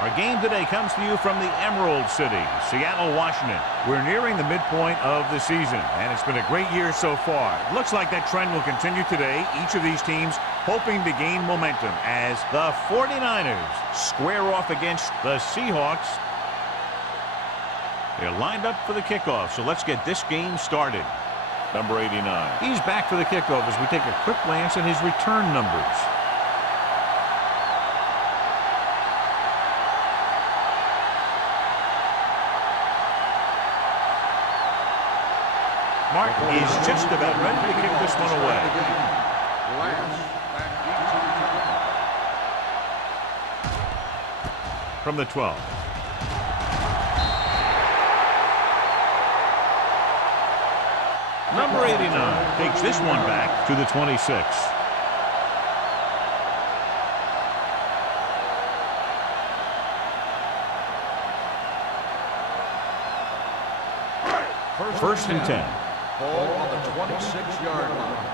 Our game today comes to you from the Emerald City, Seattle, Washington. We're nearing the midpoint of the season, and it's been a great year so far. It looks like that trend will continue today. Each of these teams hoping to gain momentum as the 49ers square off against the Seahawks. They're lined up for the kickoff, so let's get this game started. Number 89. He's back for the kickoff as we take a quick glance at his return numbers. Mark is just about ready to kick this one away. From the 12. Number 89 takes this one back to the 26. First and 10. Ball on the 26-yard line.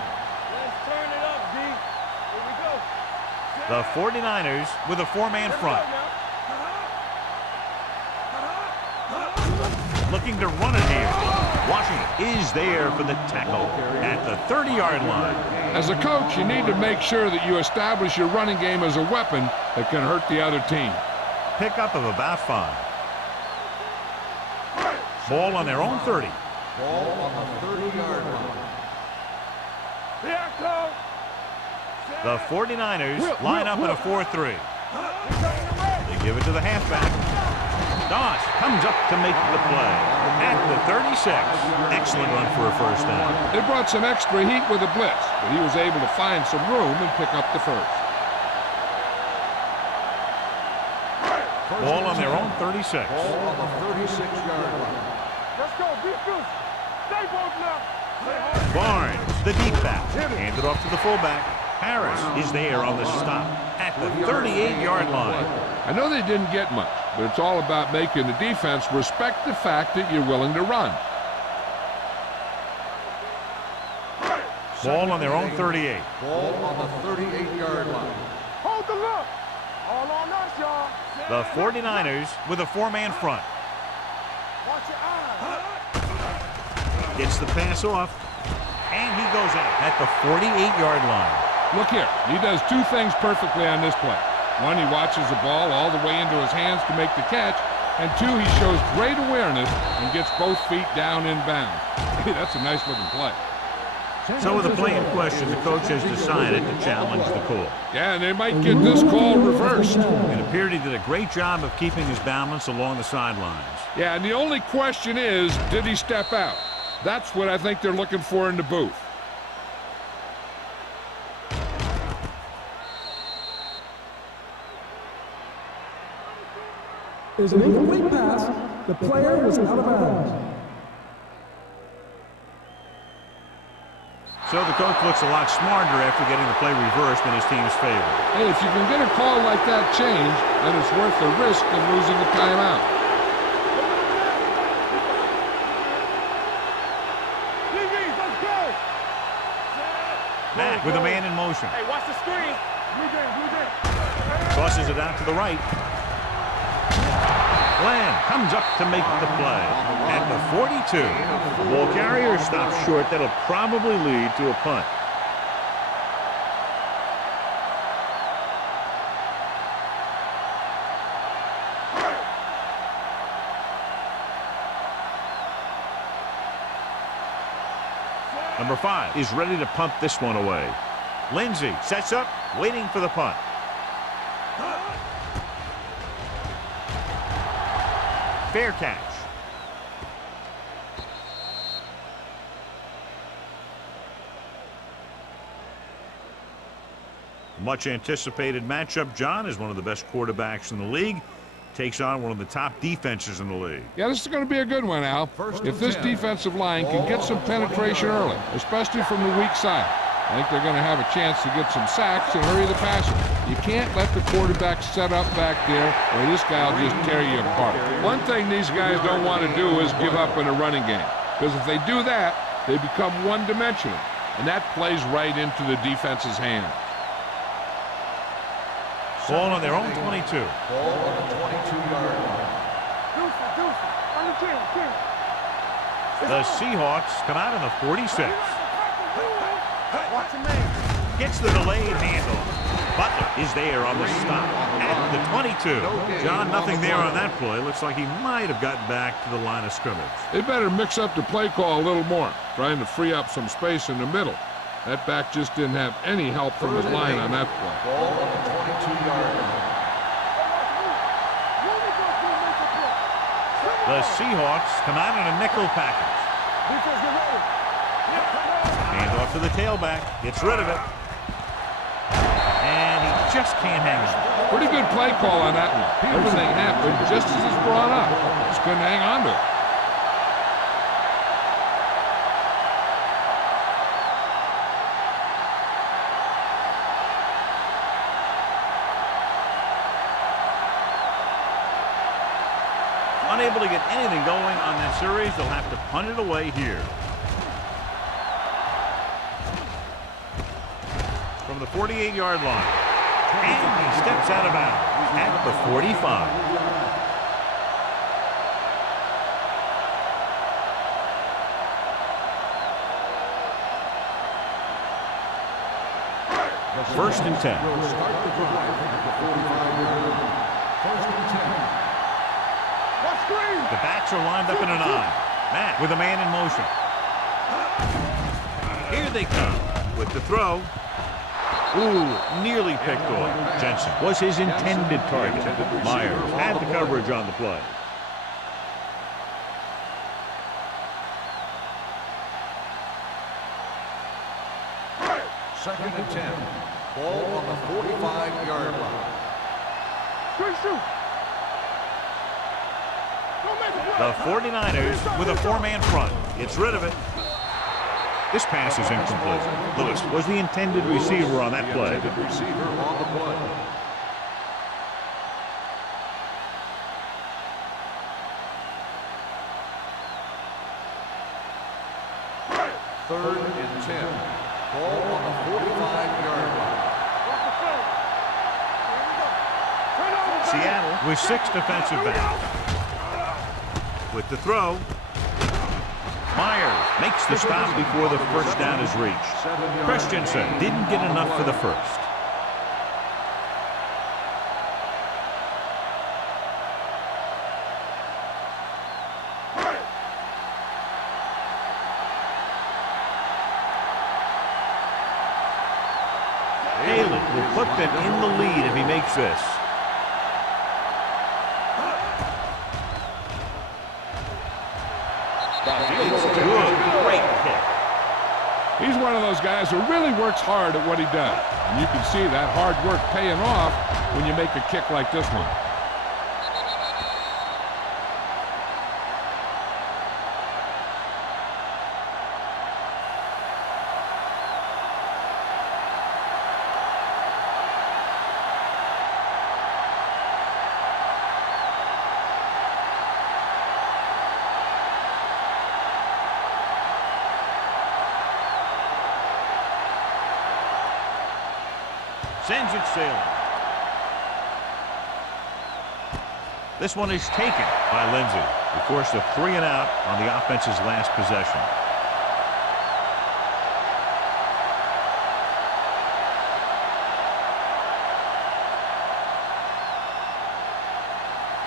Let's turn it up, D. Here we go. The 49ers with a four-man front. Looking to run it here. Washington is there for the tackle at the 30-yard line. As a coach, you need to make sure that you establish your running game as a weapon that can hurt the other team. Pickup of about 5. Ball on their own 30. Ball on the 30-yard line. Here I come. The 49ers line up in a 4-3. They give it to the halfback. Doss comes up to make the play at the 36. Excellent run for a first down. They brought some extra heat with a blitz, but he was able to find some room and pick up the first. Ball on their own 36. Ball on the 36-yard line. Let's go, defense. Stay both now. Barnes, the deep back, handed off to the fullback. Harris is there on the stop at the 38-yard line. I know they didn't get much, but it's all about making the defense respect the fact that you're willing to run. Ball on their own 38. Ball on the 38-yard line. Hold the look. All on us, y'all. The 49ers with a four-man front. Watch your eyes. Gets the pass off, and he goes out at the 48-yard line. Look here, he does two things perfectly on this play. One, he watches the ball all the way into his hands to make the catch, and two, he shows great awareness and gets both feet down in bounds. Hey, that's a nice-looking play. So with the play in question, the coach has decided to challenge the call. Yeah, and they might get this call reversed. It appeared he did a great job of keeping his balance along the sidelines. Yeah, and the only question is, did he step out? That's what I think they're looking for in the booth. There's an incomplete pass. The player was out of bounds. So the coach looks a lot smarter after getting the play reversed in his team's favor. Hey, if you can get a call like that changed, then it's worth the risk of losing the timeout. Mack with a man in motion. Hey, watch the screen. Blue game. Tosses it out to the right. Glenn comes up to make the play at the 42. The ball carrier stops short. That'll probably lead to a punt. Number 5 is ready to punt this one away. Lindsey sets up, waiting for the punt. Fair catch. Much anticipated matchup, John, is one of the best quarterbacks in the league. Takes on one of the top defenses in the league. Yeah, this is going to be a good one, Al. If this defensive line can get some penetration early, especially from the weak side, I think they're going to have a chance to get some sacks and hurry the passer. You can't let the quarterback set up back there, or this guy will just tear you apart. One thing these guys don't want to do is give up in a running game, because if they do that, they become one-dimensional, and that plays right into the defense's hand. Ball on their own 22. Ball on the 22-yard line. Deuce. On the 10. The Seahawks come out on the 46. Watch your man. Gets the delayed handoff. Butler is there on the stop at the 22. John, nothing there on that play. Looks like he might have gotten back to the line of scrimmage. They better mix up the play call a little more, trying to free up some space in the middle. That back just didn't have any help from his line on that play. Ball on the 22-yard line. The Seahawks come out in a nickel package. Defense, get ready. Handoff to the tailback. Gets rid of it. And he just can't hang on. Pretty good play call on that one. Everything happened just as it's brought up. Just couldn't hang on to it. Unable to get anything going on that series, they'll have to punt it away here. From the 48-yard line. And he steps out of bounds at the 45. First and 10. Will start the drive at the 45-yard line. First and 10. The backs are lined up in a 9. Matt with a man in motion. Here they come with the throw. Ooh, nearly picked off. Jensen was his intended target. Myers had the coverage on the play. Second and 10. Ball on the 45-yard line. The 49ers with a 4-man front. Gets rid of it. This pass is incomplete. Lewis was the intended receiver on that play. Receiver on the play. Third and 10. Ball on the 45-yard line. Seattle with 6 defensive backs. With the throw. Myers makes the stop before the first down is reached. Christensen didn't get enough for the first. Haley will put them in the lead if he makes this. Good, great kick. He's one of those guys who really works hard at what he does. And you can see that hard work paying off when you make a kick like this one. Sends it sailing. This one is taken by Lindsey. They forced a 3-and-out on the offense's last possession.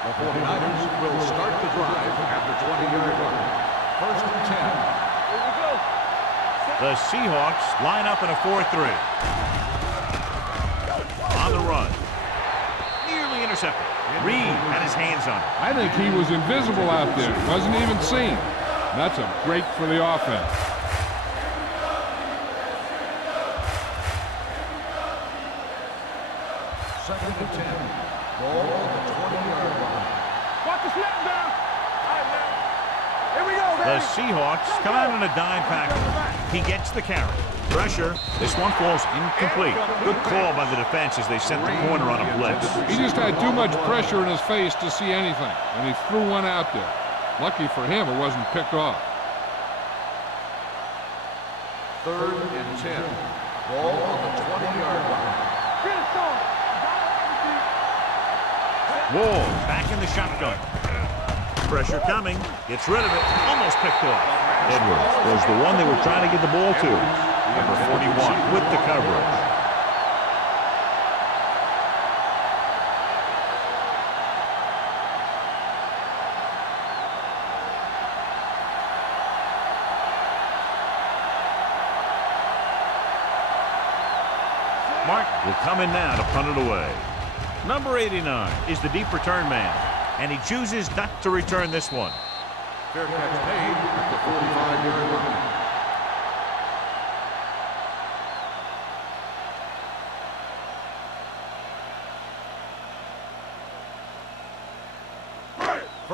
The 49ers will start the drive at the 20-yard line. First and 10. The Seahawks line up in a 4-3. On the run. Nearly intercepted. Reed had his hands on it. I think he was invisible out there. Wasn't even seen. That's a break for the offense. Second and 10. Ball on the 20-yard line. Watch the snap down. All right, man. Here we go, baby. The Seahawks come out in a dime package. He gets the carry. Pressure. This one falls incomplete. Good call by the defense as they sent the corner on a blitz. He just had too much pressure in his face to see anything, and he threw one out there. Lucky for him, it wasn't picked off. Third and 10. Ball on the 20-yard line. Get it, son. Wall back in the shotgun. Pressure coming. Gets rid of it. Almost picked off. Edwards was the one they were trying to get the ball to. Number 41 with the coverage. Martin will come in now to punt it away. Number 89 is the deep return man, and he chooses not to return this one. Fair catch made at the 45-yard line.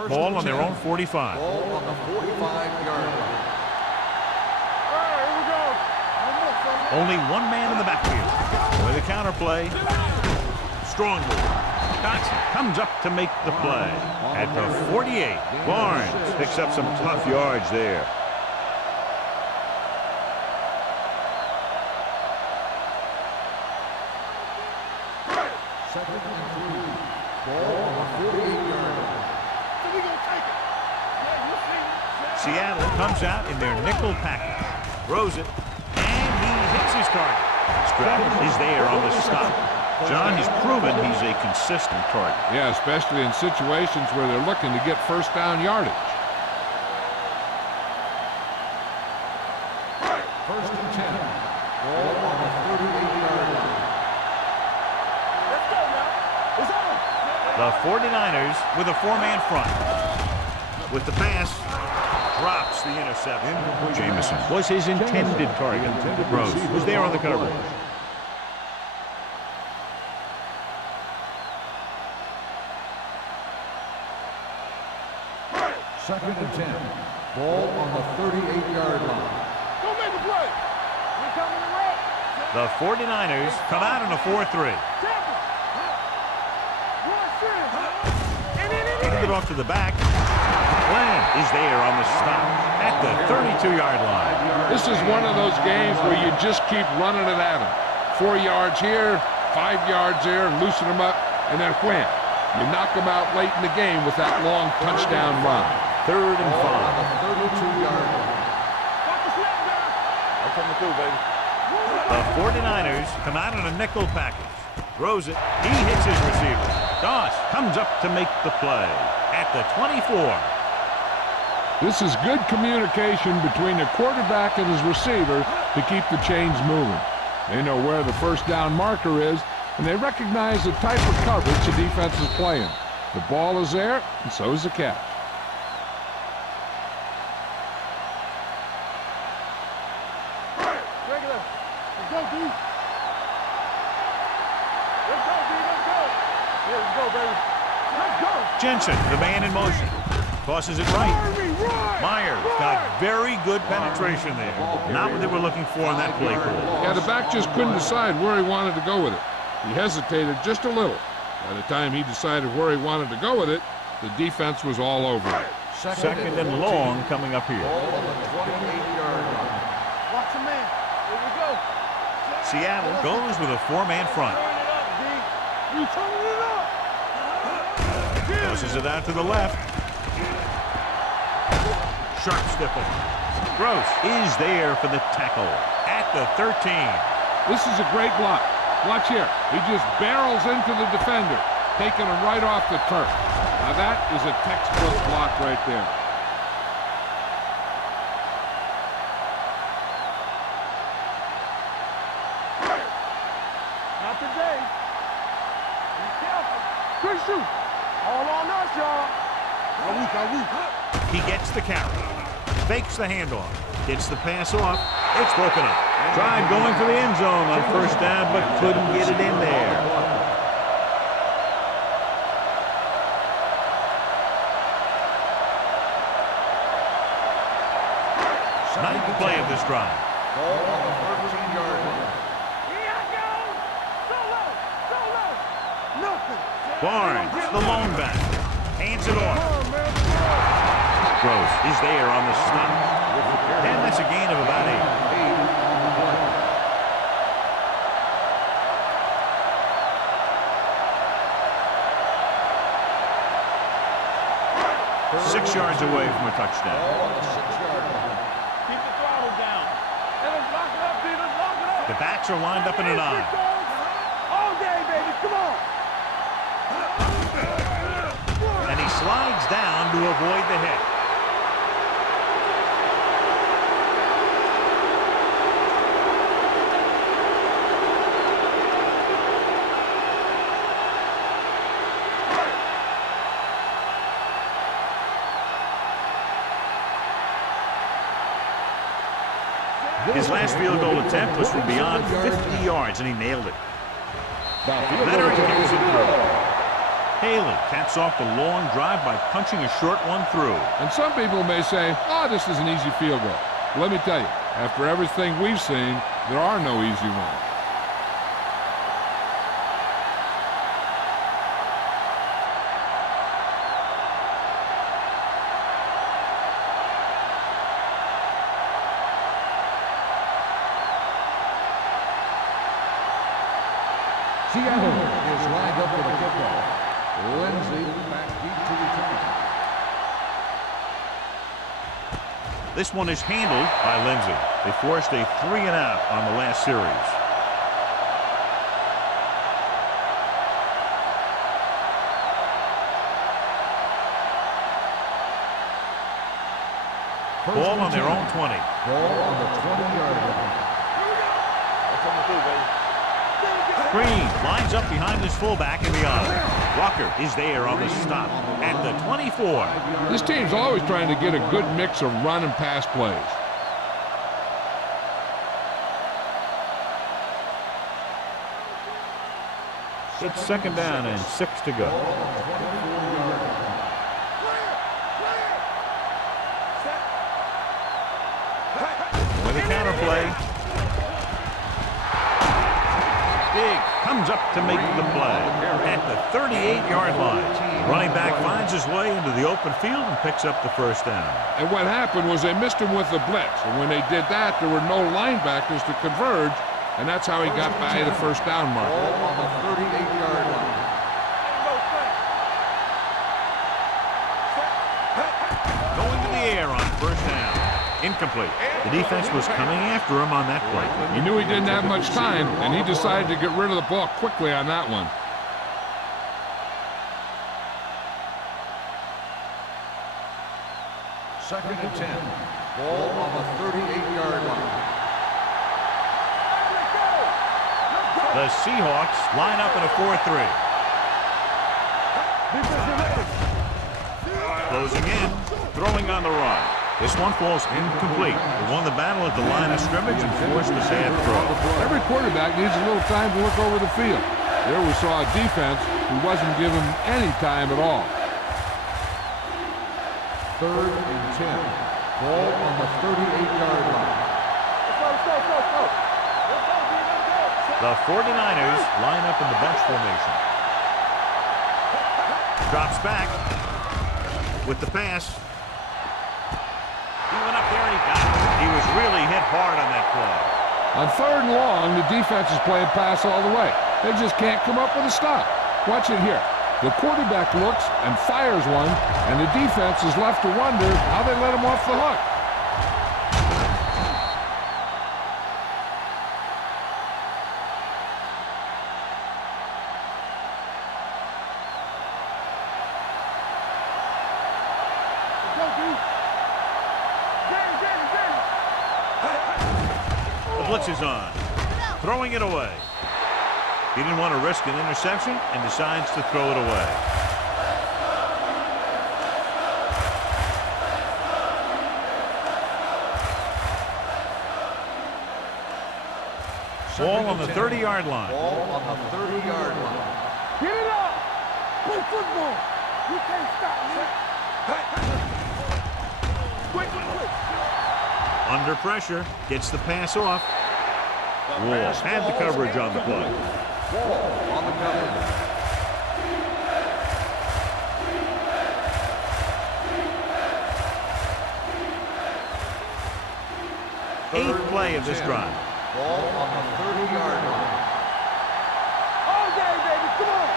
Ball on their own 45. Ball on the 45-yard line. Only one man in the backfield. With a counter play. Strong move. Dotson comes up to make the play. At the 48, Barnes picks up some tough yards there. Second and 3. Ball on the 48-yard line. Seattle comes out in their nickel package. Throws it. And he hits his target. Stroud is there on the stop. John, he's proven he's a consistent target. Yeah, especially in situations where they're looking to get first down yardage. First and 10. Ball on the 38-yard line. Let's go now. It's on. The 49ers with a four-man front. With the pass, drops the interception. Jameson was his intended target. Rose was there on the coverage. Second and 10. Ball on the 38-yard line. Go make a play. We coming to red. The 49ers come out in a 4-3. Hand it off to the back. Glenn is there on the stop at the 32-yard line. This is one of those games where you just keep running it at them. 4 yards here, 5 yards there, loosen them up, and then wham. You knock them out late in the game with that long touchdown run. 3rd and 5. On the 32-yard line. I'm coming through, baby. The 49ers come out in a nickel package. Throws it. He hits his receiver. Doss comes up to make the play at the 24. This is good communication between the quarterback and his receiver to keep the chains moving. They know where the first down marker is, and they recognize the type of coverage the defense is playing. The ball is there, and so is the catch. Regular. Let's go, D. Let's go, D. Let's go. Yeah, let's go, baby. Let's go. Jensen, the man in motion. Tosses it right. Myers got very good penetration there. Not what they were looking for on that play call. Yeah, the back just couldn't decide where he wanted to go with it. He hesitated just a little. By the time he decided where he wanted to go with it, the defense was all over it. Second and long coming up here. Ball on the 28-yard line. Watch the man. Here we go. Seattle goes with a four-man front. Turn it up, D. You turning it up. Tosses it out to the left. Sharp stipple. Gross is there for the tackle at the 13. This is a great block. Watch here. He just barrels into the defender, taking him right off the turf. Now that is a textbook block right there. Not today. Be careful. Good shoot. All on us, y'all. Are we? He gets the carry. Fakes the handoff. Gets the pass off. It's broken up. Tried going for the end zone on first down, but couldn't get it in there. Ninth play of this drive. Ball on the 13-yard line. Here I go. Go low. Nothing. Barnes, the lone back. Hands it off. Gross is there on the stop. And that's a gain of about 8. 8 on the play. 6 yards away from a touchdown. Ball on the 6-yard line. Keep the throttle down. Let's lock it up, Peter. Lock it up. The backs are lined up in an I. All day, baby. Come on. And he slides down to avoid the hit. His last field goal attempt was from beyond 50 yards, and he nailed it. Leonard kicks it through. Haley caps off the long drive by punching a short one through. And some people may say, oh, this is an easy field goal. Let me tell you, after everything we've seen, there are no easy ones. Seattle is lined up for the kickoff. Lindsay back deep to return. This one is handled by Lindsay. They forced a 3-and-out on the last series. Ball on their own 20. Ball on the 20-yard line. That's what we do, baby. Green lines up behind his fullback in the I. Walker is there on the stop at the 24. This team's always trying to get a good mix of run and pass plays. It's 2nd down and 6 to go. With a counter play. Diggs comes up to make the play at the 38-yard line. Running back finds his way into the open field and picks up the first down. And what happened was they missed him with the blitz. And when they did that, there were no linebackers to converge. And that's how he got by the first down marker. Ball on the 38-yard line. Going to the air on first down. Incomplete. The defense was coming after him on that play. He knew he didn't have much time, and he decided to get rid of the ball quickly on that one. Second and 10. Ball on the 38-yard line. The Seahawks line up in a 4-3. Closing in, throwing on the run. This one falls incomplete. They won the battle at the line of scrimmage and forced a bad throw. Every quarterback needs a little time to look over the field. There we saw a defense who wasn't given any time at all. 3rd and 10. Ball on the 38-yard line. The 49ers line up in the bench formation. Drops back with the pass. He went up there and he got it. He was really hit hard on that play. On 3rd and long, the defense is playing pass all the way. They just can't come up with a stop. Watch it here. The quarterback looks and fires one, and the defense is left to wonder how they let him off the hook. The blitz is on. Throwing it away. He didn't want to risk an interception and decides to throw it away. Ball on the 30-yard line. Ball on the 30-yard line. Get it up. Play football. You can't stop me. Quick. Under pressure. Gets the pass off. Wolves had the coverage on the play. Ball on the coverage. Eighth play of this drive. Ball on the 30-yard line. All day, baby. Come on.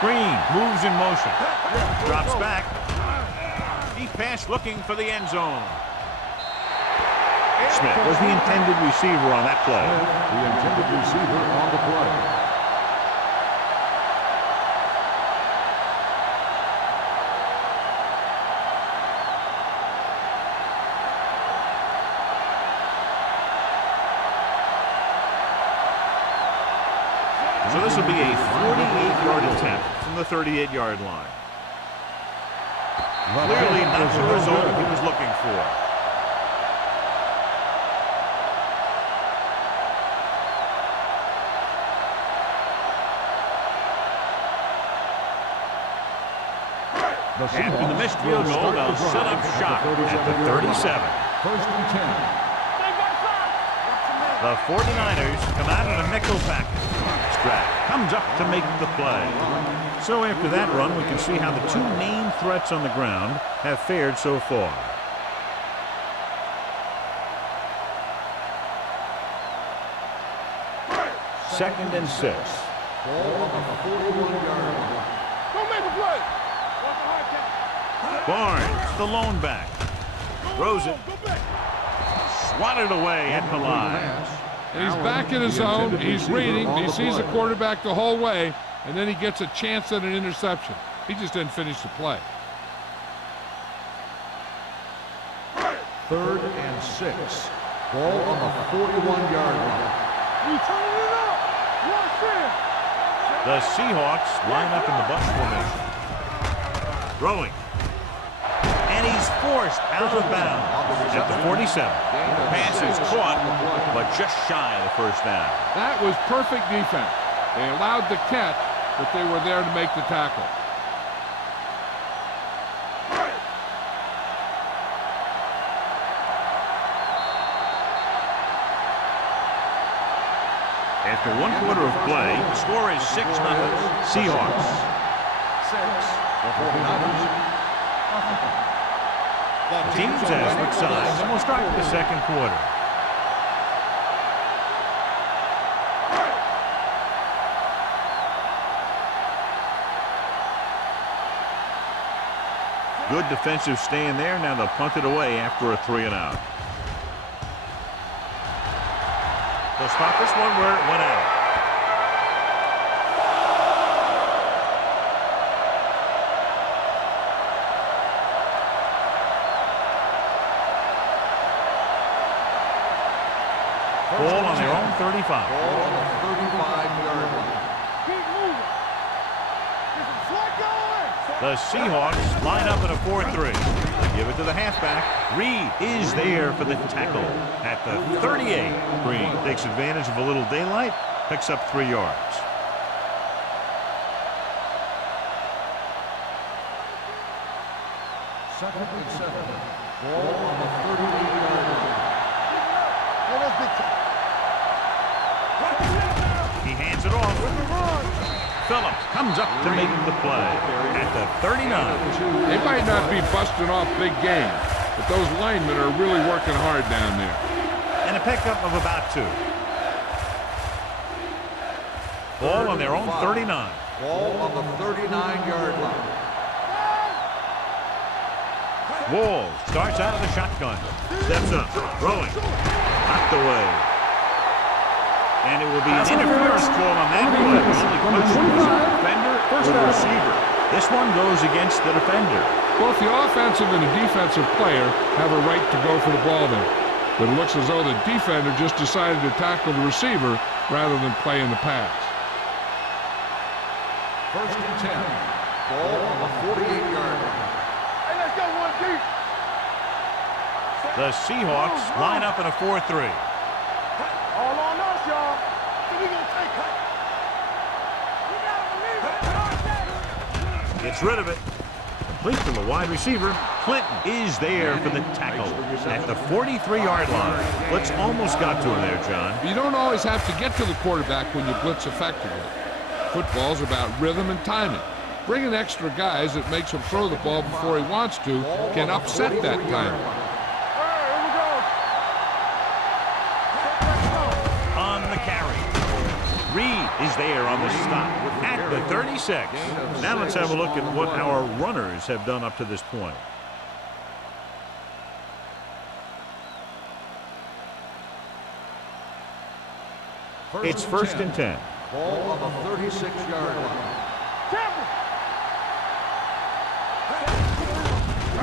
Green moves in motion. Drops back. Deep pass looking for the end zone. Smith was the intended receiver on that play. The intended receiver on the play. So this will be a 48-yard attempt from the 38-yard line. Clearly not the result he was looking for. After the missed field goal, they'll set up shop at the 37. First and 10. The 49ers come out in a nickel package. Stroud comes up to make the play. So after that run, we can see how the two main threats on the ground have fared so far. Second and 6. Ball on the 41-yard line. Don't make a play. Barnes, the lone back. Throws it. Swatted away at the line. And he's back in his zone. He's reading. He sees the quarterback the whole way, and then he gets a chance at an interception. He just didn't finish the play. Third and 6. Ball on the 41-yard line. We turning it up. Watch it. The Seahawks line up in the bunch formation. Throwing. And he's forced out of bounds at the 47. Pass is caught, but just shy of the first down. That was perfect defense. They allowed the catch, but they were there to make the tackle. After one quarter of play, the score is 6-0. Seahawks. 6. The 49ers. Teams as with size, and we'll start the second quarter. Good defensive stand there. Now they'll punt it away after a 3-and-out. They'll stop this one where it went out. Ball on their own 35. Ball on the 35-yard line. Keep moving. This is what going. The Seahawks line up in a 4-3. They give it to the halfback. Reed is there for the tackle at the 38. Green takes advantage of a little daylight, picks up 3 yards. Second and 7. Ball on the 38-yard line. He hands it off. Phillips comes up to make the play at the 39. They might not be busting off big games, but those linemen are really working hard down there. And a pickup of about 2. Ball on their own 39. Ball on the 39-yard line. Walls starts out of the shotgun. Steps up. Throwing. Knocked away. And it will be an interference call on that play. The only question was it defender or the receiver. This one goes against the defender. Both the offensive and the defensive player have a right to go for the ball there. But it looks as though the defender just decided to tackle the receiver rather than play in the pass. First and 10. Ball on the 48-yard line. Hey, let's go one deep. The Seahawks line up in a 4-3. All on us, y'all. We gonna take it. We gotta believe it. Gets rid of it. Complete to the wide receiver. Clinton is there for the tackle at the 43-yard line. Blitz almost got to him there, John. You don't always have to get to the quarterback when you blitz effectively. Football's about rhythm and timing. Bringing extra guys that makes him throw the ball before he wants to can upset that timing. On the carry. Reed is there on the stop at the 36. Now let's have a look at what our runners have done up to this point. It's first and 10. Ball on the 36-yard line.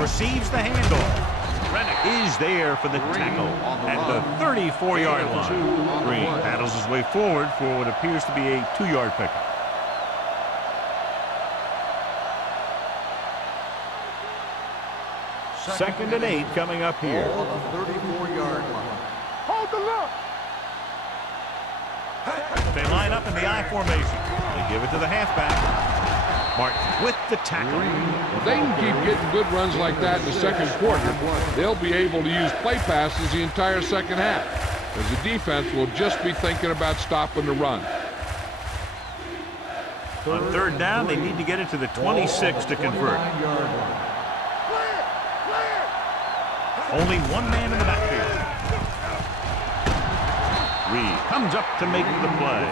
Receives the handoff. Rennick is there for the tackle at the 34-yard line. Green paddles his way forward for what appears to be a 2-yard pickup. Second and 8 coming up here. Ball on the 34-yard line. Hold the look. They line up in the I formation. They give it to the halfback. Martin with the tackle. If they can keep getting good runs like that in the second quarter, they'll be able to use play passes the entire second half, as the defense will just be thinking about stopping the run. On third down, they need to get it to the 26 to convert. Only one man in the backfield. Reed comes up to make the play.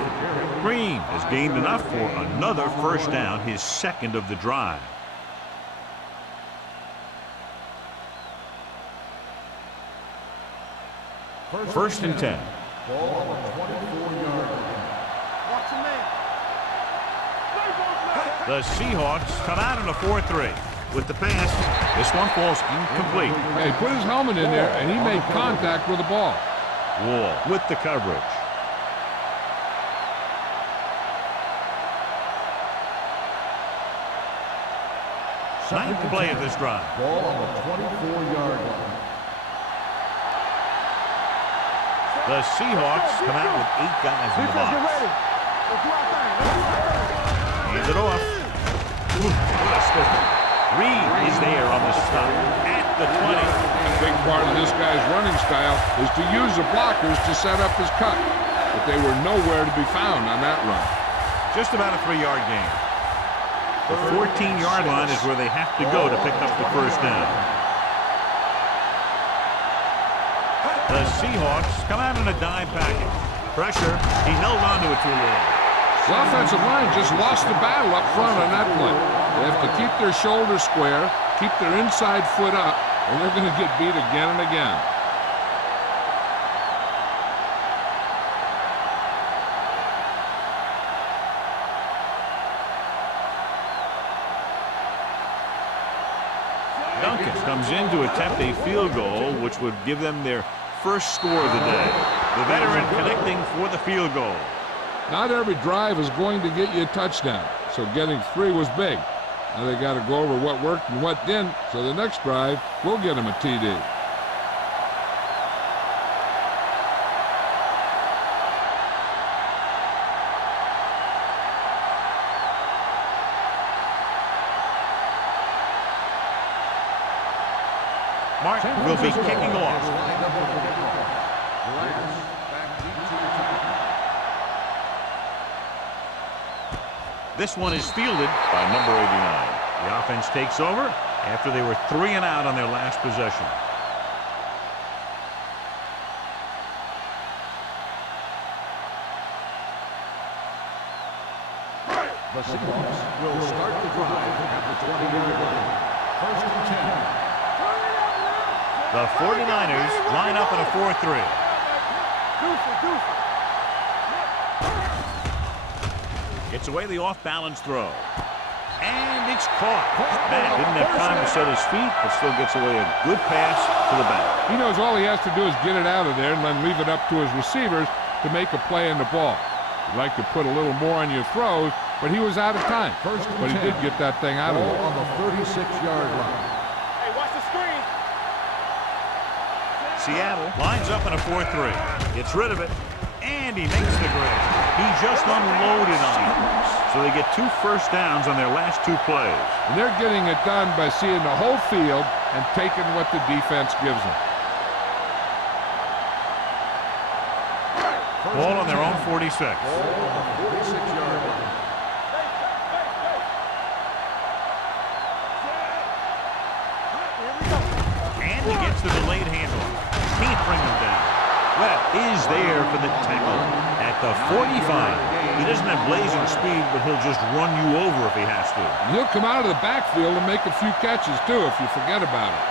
Green has gained enough for another first down, his second of the drive. First and 10. Ball on the 24-yard line. Watch your man. The Seahawks come out in a 4-3. With the pass, this one falls incomplete. Hey, he put his helmet in there, and he made contact with the ball. Wall with the coverage. Ninth play of this drive. Ball on the 24-yard line. The Seahawks come out with 8 guys in the Defense, get box. ready. Let's do our thing. Let's do our thing. Hands it off. Ooh, what a stiff one. Reed is there on the stop at the 20. A big part of this guy's running style is to use the blockers to set up his cut, but they were nowhere to be found on that run. Just about a 3-yard gain. The 14-yard line is where they have to go to pick up the first down. The Seahawks come out in a dime package. Pressure, he held on to it too long. The offensive line just lost the battle up front on that play. They have to keep their shoulders square, keep their inside foot up, and they're going to get beat again and again. Duncan comes in to attempt a field goal, which would give them their first score of the day. The veteran connecting for the field goal. Not every drive is going to get you a touchdown, so getting 3 was big. Now they got to go over what worked and what didn't, so the next drive will get them a TD. Martin will be kicking off. This one is fielded by number 89. The offense takes over after they were 3 and out on their last possession. The Seahawks will start the drive at the 20-yard line. First and 10. The 49ers line up in a 4-3. Gets away the off-balance throw. And it's caught. Matt didn't have time to set his feet, but still gets away a good pass to the back. He knows all he has to do is get it out of there and then leave it up to his receivers to make a play on the ball. You'd like to put a little more on your throws, but he was out of time. But he did get that thing out of there. On the 36-yard line. Hey, watch the screen. Seattle lines up in a 4-3. Gets rid of it, and he makes the grade. He just unloaded on him. So they get 2 first downs on their last 2 plays. And they're getting it done by seeing the whole field and taking what the defense gives them. Ball on their own 46. Ball on the 46-yard line. And he gets the delayed handoff. Can't bring him down. Webb is there for the tackle at the 45. He doesn't have blazing speed, but he'll just run you over if he has to. He'll come out of the backfield and make a few catches, too, if you forget about it.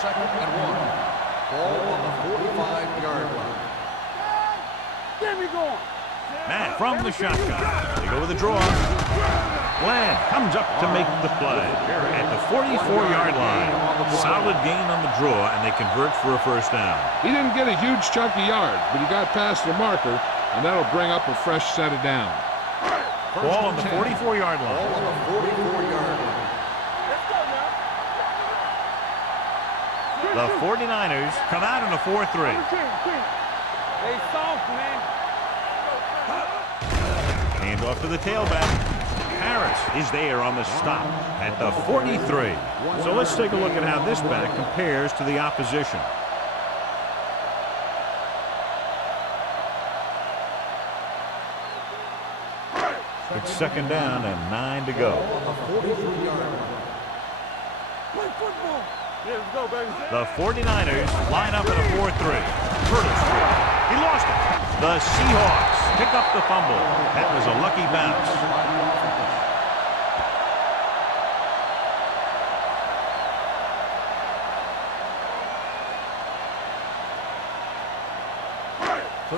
Second and 1. Ball on the 45-yard line. Get me going. Matt from the shotgun. They go with a draw. Glenn comes up to make the play at the 44-yard line. Solid gain on the draw, and they convert for a first down. He didn't get a huge chunk of yards, but he got past the marker, and that'll bring up a fresh set of downs. Ball on the 44-yard line. Let's go now. The 49ers come out in a 4-3. They soft, man. Hand off to the tailback. Harris is there on the stop at the 43. So let's take a look at how this back compares to the opposition. It's second down and 9 to go. Play football. Yeah, let's go, baby. The 49ers line up in a 4-3. Curtis, he lost it. The Seahawks pick up the fumble. That was a lucky bounce.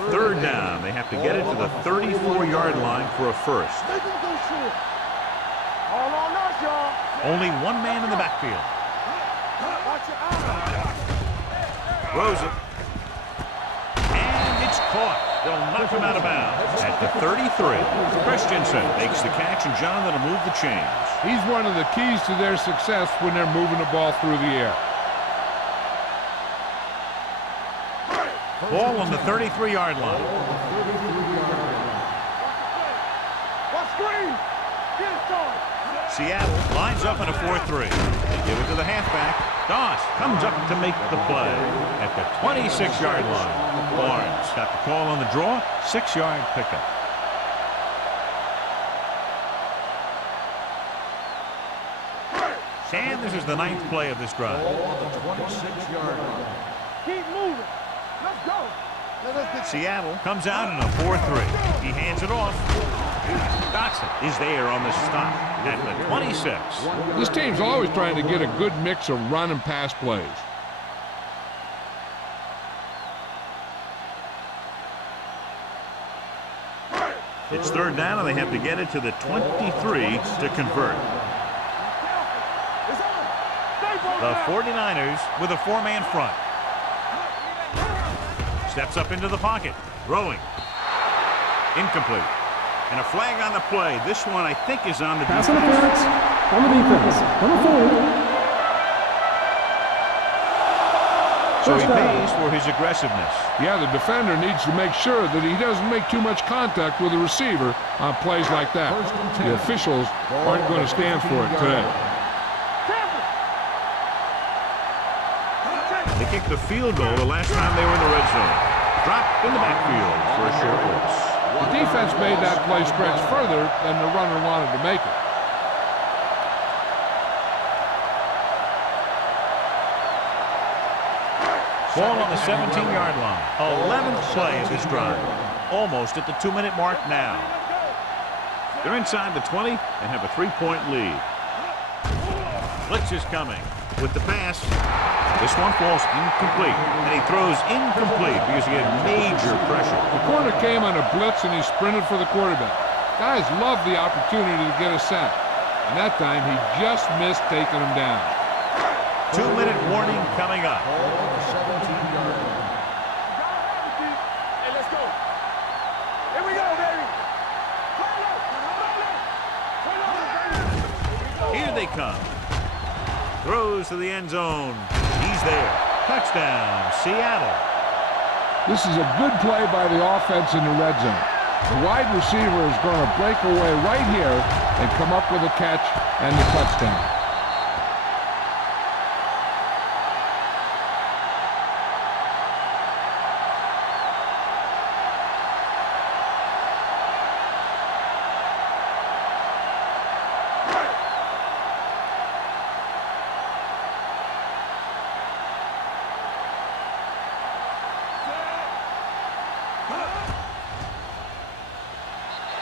Third down. They have to get it to the 34-yard line for a first. Make them go short. All on us, y'all. Only one man in the backfield. Watch your eyes. Throws it. And it's caught. They'll knock him out of bounds at the 33. Christensen makes the catch, and John, that'll move the chains. He's one of the keys to their success when they're moving the ball through the air. Ball on the 33-yard line. Watch screen. Get it started. Seattle lines up in a 4-3. They give it to the halfback. Doss comes up to make the play at the 26-yard line. Barnes got the call on the draw. 6-yard pickup. And this is the 9th play of this drive. Keep moving. Let's go. Seattle comes out in a 4-3. He hands it off. Dotson is there on the stop at the 26. This team's always trying to get a good mix of run and pass plays. It's third down, and they have to get it to the 23 to convert. The 49ers with a 4-man front. Steps up into the pocket. Throwing. Incomplete. And a flag on the play. This one, I think, is on the Pass defense. interference on the defense. Number 4. So he First down. pays for his aggressiveness. Yeah, the defender needs to make sure that he doesn't make too much contact with the receiver on plays like that. The officials aren't going to stand for it today. They kicked the field goal the last time they were in the red zone. Dropped in the backfield for a short loss. The defense made that play stretch further than the runner wanted to make it. Ball on the 17-yard line. 11th play of this drive. Almost at the 2-minute mark now. They're inside the 20 and have a 3-point lead. Blitz is coming with the pass. This one falls incomplete, and he throws incomplete because he had major pressure. The corner came on a blitz and he sprinted for the quarterback. Guys love the opportunity to get a sack, and that time he just missed taking him down. 2-minute warning coming up. Hey, let's go. Here we go, baby. Here they come. Throws to the end zone. He's there. Touchdown, Seattle. This is a good play by the offense in the red zone. The wide receiver is going to break away right here and come up with a catch and the touchdown.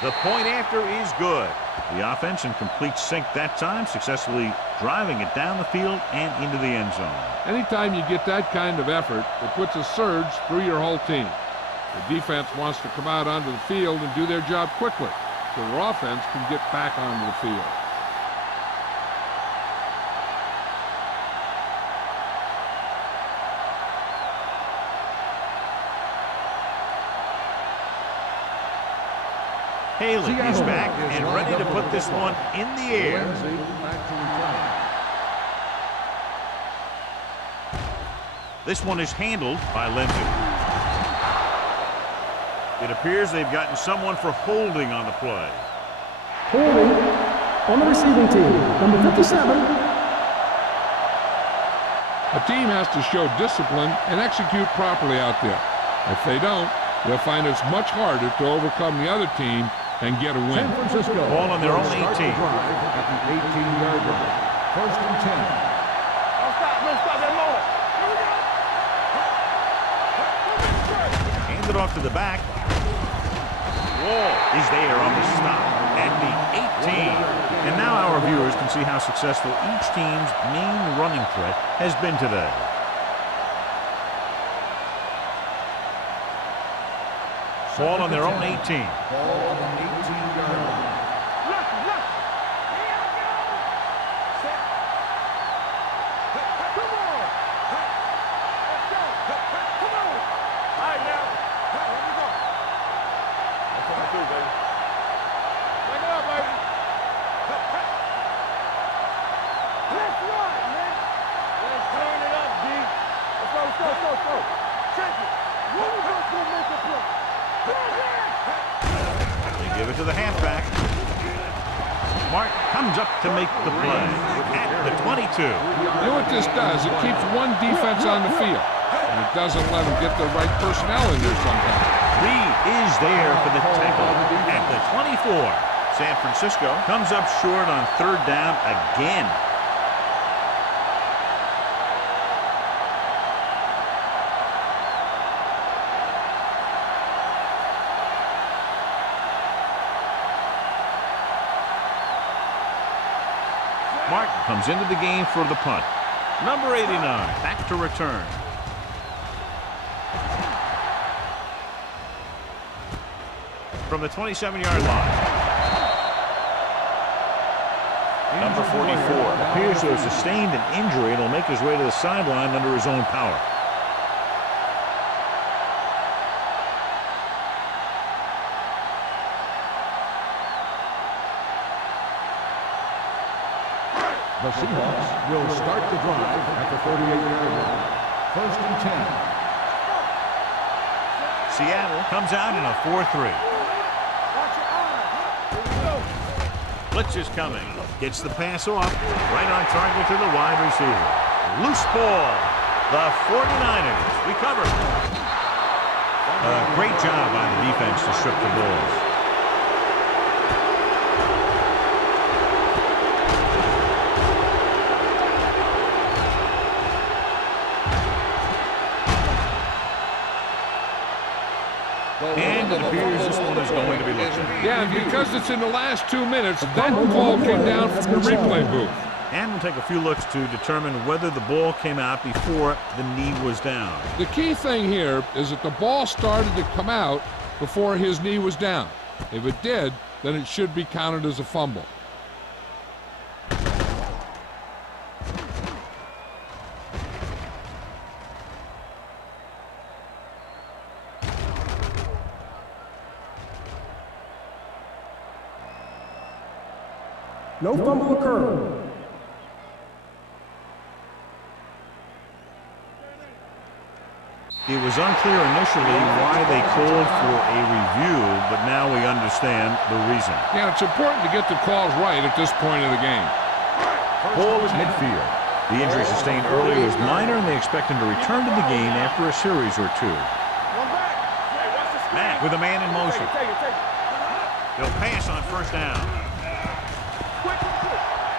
The point after is good. The offense in complete sync that time, successfully driving it down the field and into the end zone. Anytime you get that kind of effort, it puts a surge through your whole team. The defense wants to come out onto the field and do their job quickly so their offense can get back onto the field. Haley is back and ready to put this one in the air. This one is handled by Lindsey. It appears they've gotten someone for holding on the play. Holding on the receiving team, number 57. A team has to show discipline and execute properly out there. If they don't, they'll find it's much harder to overcome the other team and get a win. San Francisco ball on their own 18. At the 18-yard line. First and 10. Don't stop that moment. Hand it off to the back. Wall is there on the stop at the 18. And now our viewers can see how successful each team's main running threat has been today. Ball on their own 18. Ball on the 18-yard line. Give it to the halfback. Mark comes up to make the play at the 22. You know what this does? It keeps one defense on the field, and it doesn't let them get the right personnel in there sometimes. Reed is there for the tackle at the 24. San Francisco comes up short on third down again. Martin comes into the game for the punt. Number 89 back to return. From the 27-yard line. Number 44 appears to have sustained an injury and will make his way to the sideline under his own power. The Seahawks will start the drive at the 38-yard line. First and 10. Seattle comes out in a 4-3. Blitz is coming. Gets the pass off. Right on target to the wide receiver. Loose ball. The 49ers recover. Great job by the defense to strip the ball. And it appears this one is going to be looked at. Yeah, because it's in the last 2 minutes, that call came down from the replay booth. And we'll take a few looks to determine whether the ball came out before the knee was down. The key thing here is that the ball started to come out before his knee was down. If it did, then it should be counted as a fumble. No fumble occurred. It was unclear initially why they called for a review, but now we understand the reason. Yeah, it's important to get the calls right at this point of the game. Ball is midfield. The injury sustained earlier was minor, and they expect him to return to the game after a series or two. Matt with a man in motion. He'll pass on first down.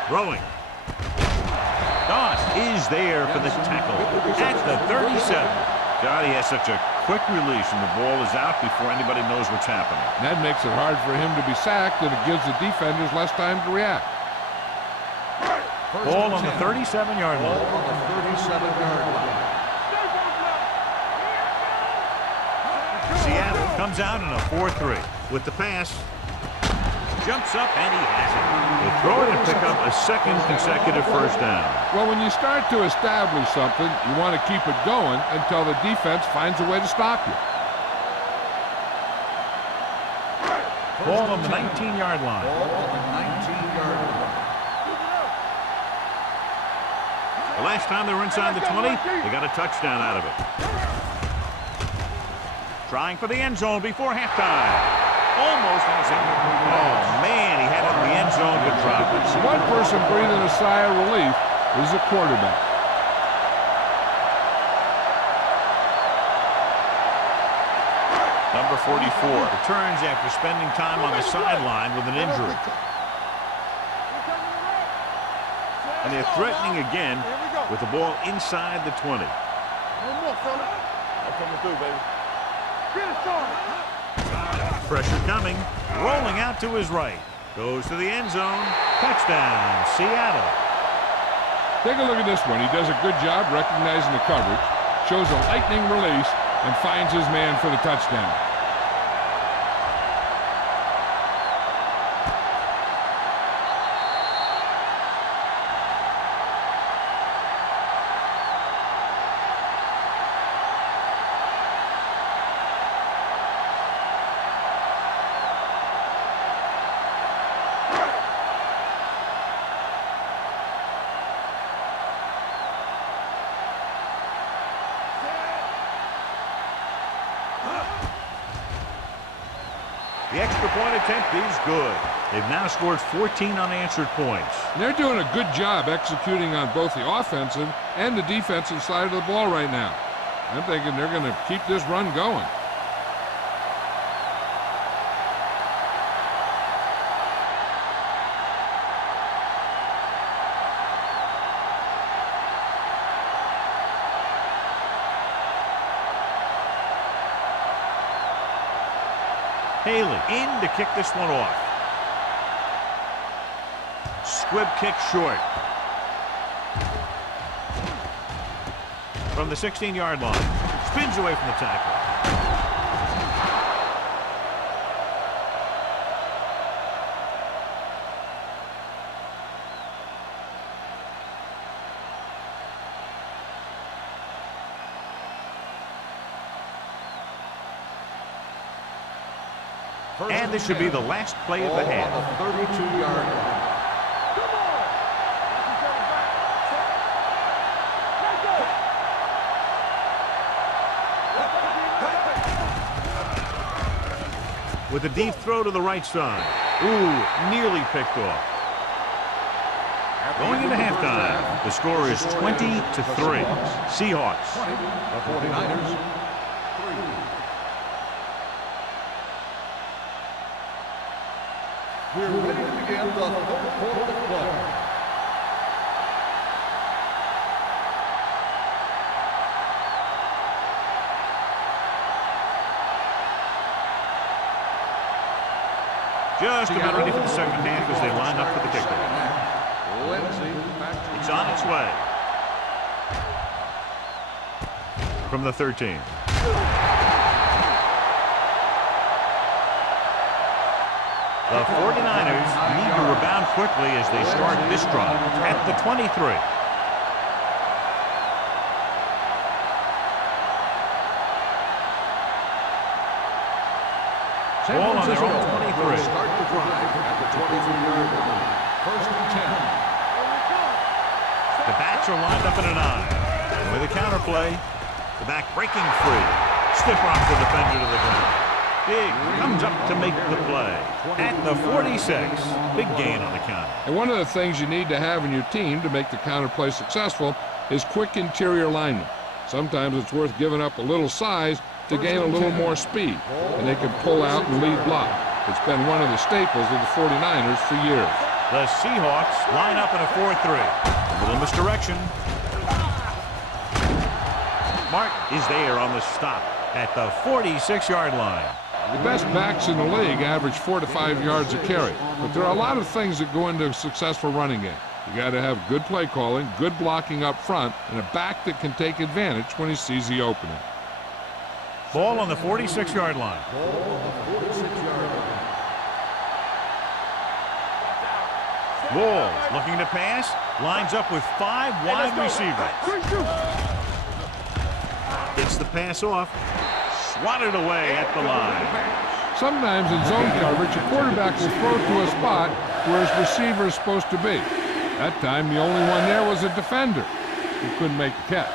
Throwing. Doss is there for the tackle at the 37. God, he has such a quick release, and the ball is out before anybody knows what's happening. That makes it hard for him to be sacked, and it gives the defenders less time to react. Ball on the 37-yard line. Ball on the 37-yard line. Seattle Comes out in a 4-3. With the pass. Jumps up and he has it. They throw it and pick up a second consecutive first down. Well, when you start to establish something, you want to keep it going until the defense finds a way to stop you. Ball on the 19-yard line. Ball on the 19-yard line. The last time they were inside the 20, they got a touchdown out of it. Trying for the end zone before halftime. Almost has it. Oh, man, he had it in the end zone but dropped it. One person breathing a sigh of relief is the quarterback. Number 44 returns after spending time on the sideline with an injury. And they're threatening again with the ball inside the 20. One more, fella. I'm coming through, baby. Get it started. Pressure coming, rolling out to his right. Goes to the end zone. Touchdown, Seattle. Take a look at this one. He does a good job recognizing the coverage, shows a lightning release, and finds his man for the touchdown. The extra point attempt is good. They've now scored 14 unanswered points. They're doing a good job executing on both the offensive and the defensive side of the ball right now. I'm thinking they're going to keep this run going. Haley in to kick this one off. Squib kick short. From the 16-yard line. Spins away from the tackle. And this should be the last play of the half. 32-yard line. With a deep throw to the right side. Ooh, nearly picked off. Going into halftime, the score is 20-3. Seahawks. 20, the 49ers, 3. We're ready to begin the third quarter of play. Just about ready for the second half as they line up for the kickoff. It's on its way. From the 13. The 49ers need to rebound quickly as they start this drive at the 23. Ball on their own 23. Start the drive at the 23-yard line. First and 10. The backs are lined up in an eye. With a counter play, the back breaking free. Stiff rocks the defender to the ground. Big comes up to make the play. At the 46. Big gain on the counter. And one of the things you need to have in your team to make the counter play successful is quick interior linemen. Sometimes it's worth giving up a little size to gain a little more speed, and they can pull out and lead block. It's been one of the staples of the 49ers for years. The Seahawks line up in a 4-3. A little misdirection. Martin is there on the stop at the 46-yard line. The best backs in the league average 4 to 5 yards a carry, but there are a lot of things that go into a successful running game. You got to have good play calling, good blocking up front, and a back that can take advantage when he sees the opening. Ball on the 46-yard line. Ball on the 46-yard line. Walls looking to pass. Lines up with 5 wide receivers. Gets the pass off. Swatted away at the line. Sometimes in zone coverage, a quarterback will throw to a spot where his receiver is supposed to be. That time, the only one there was a defender who couldn't make the catch.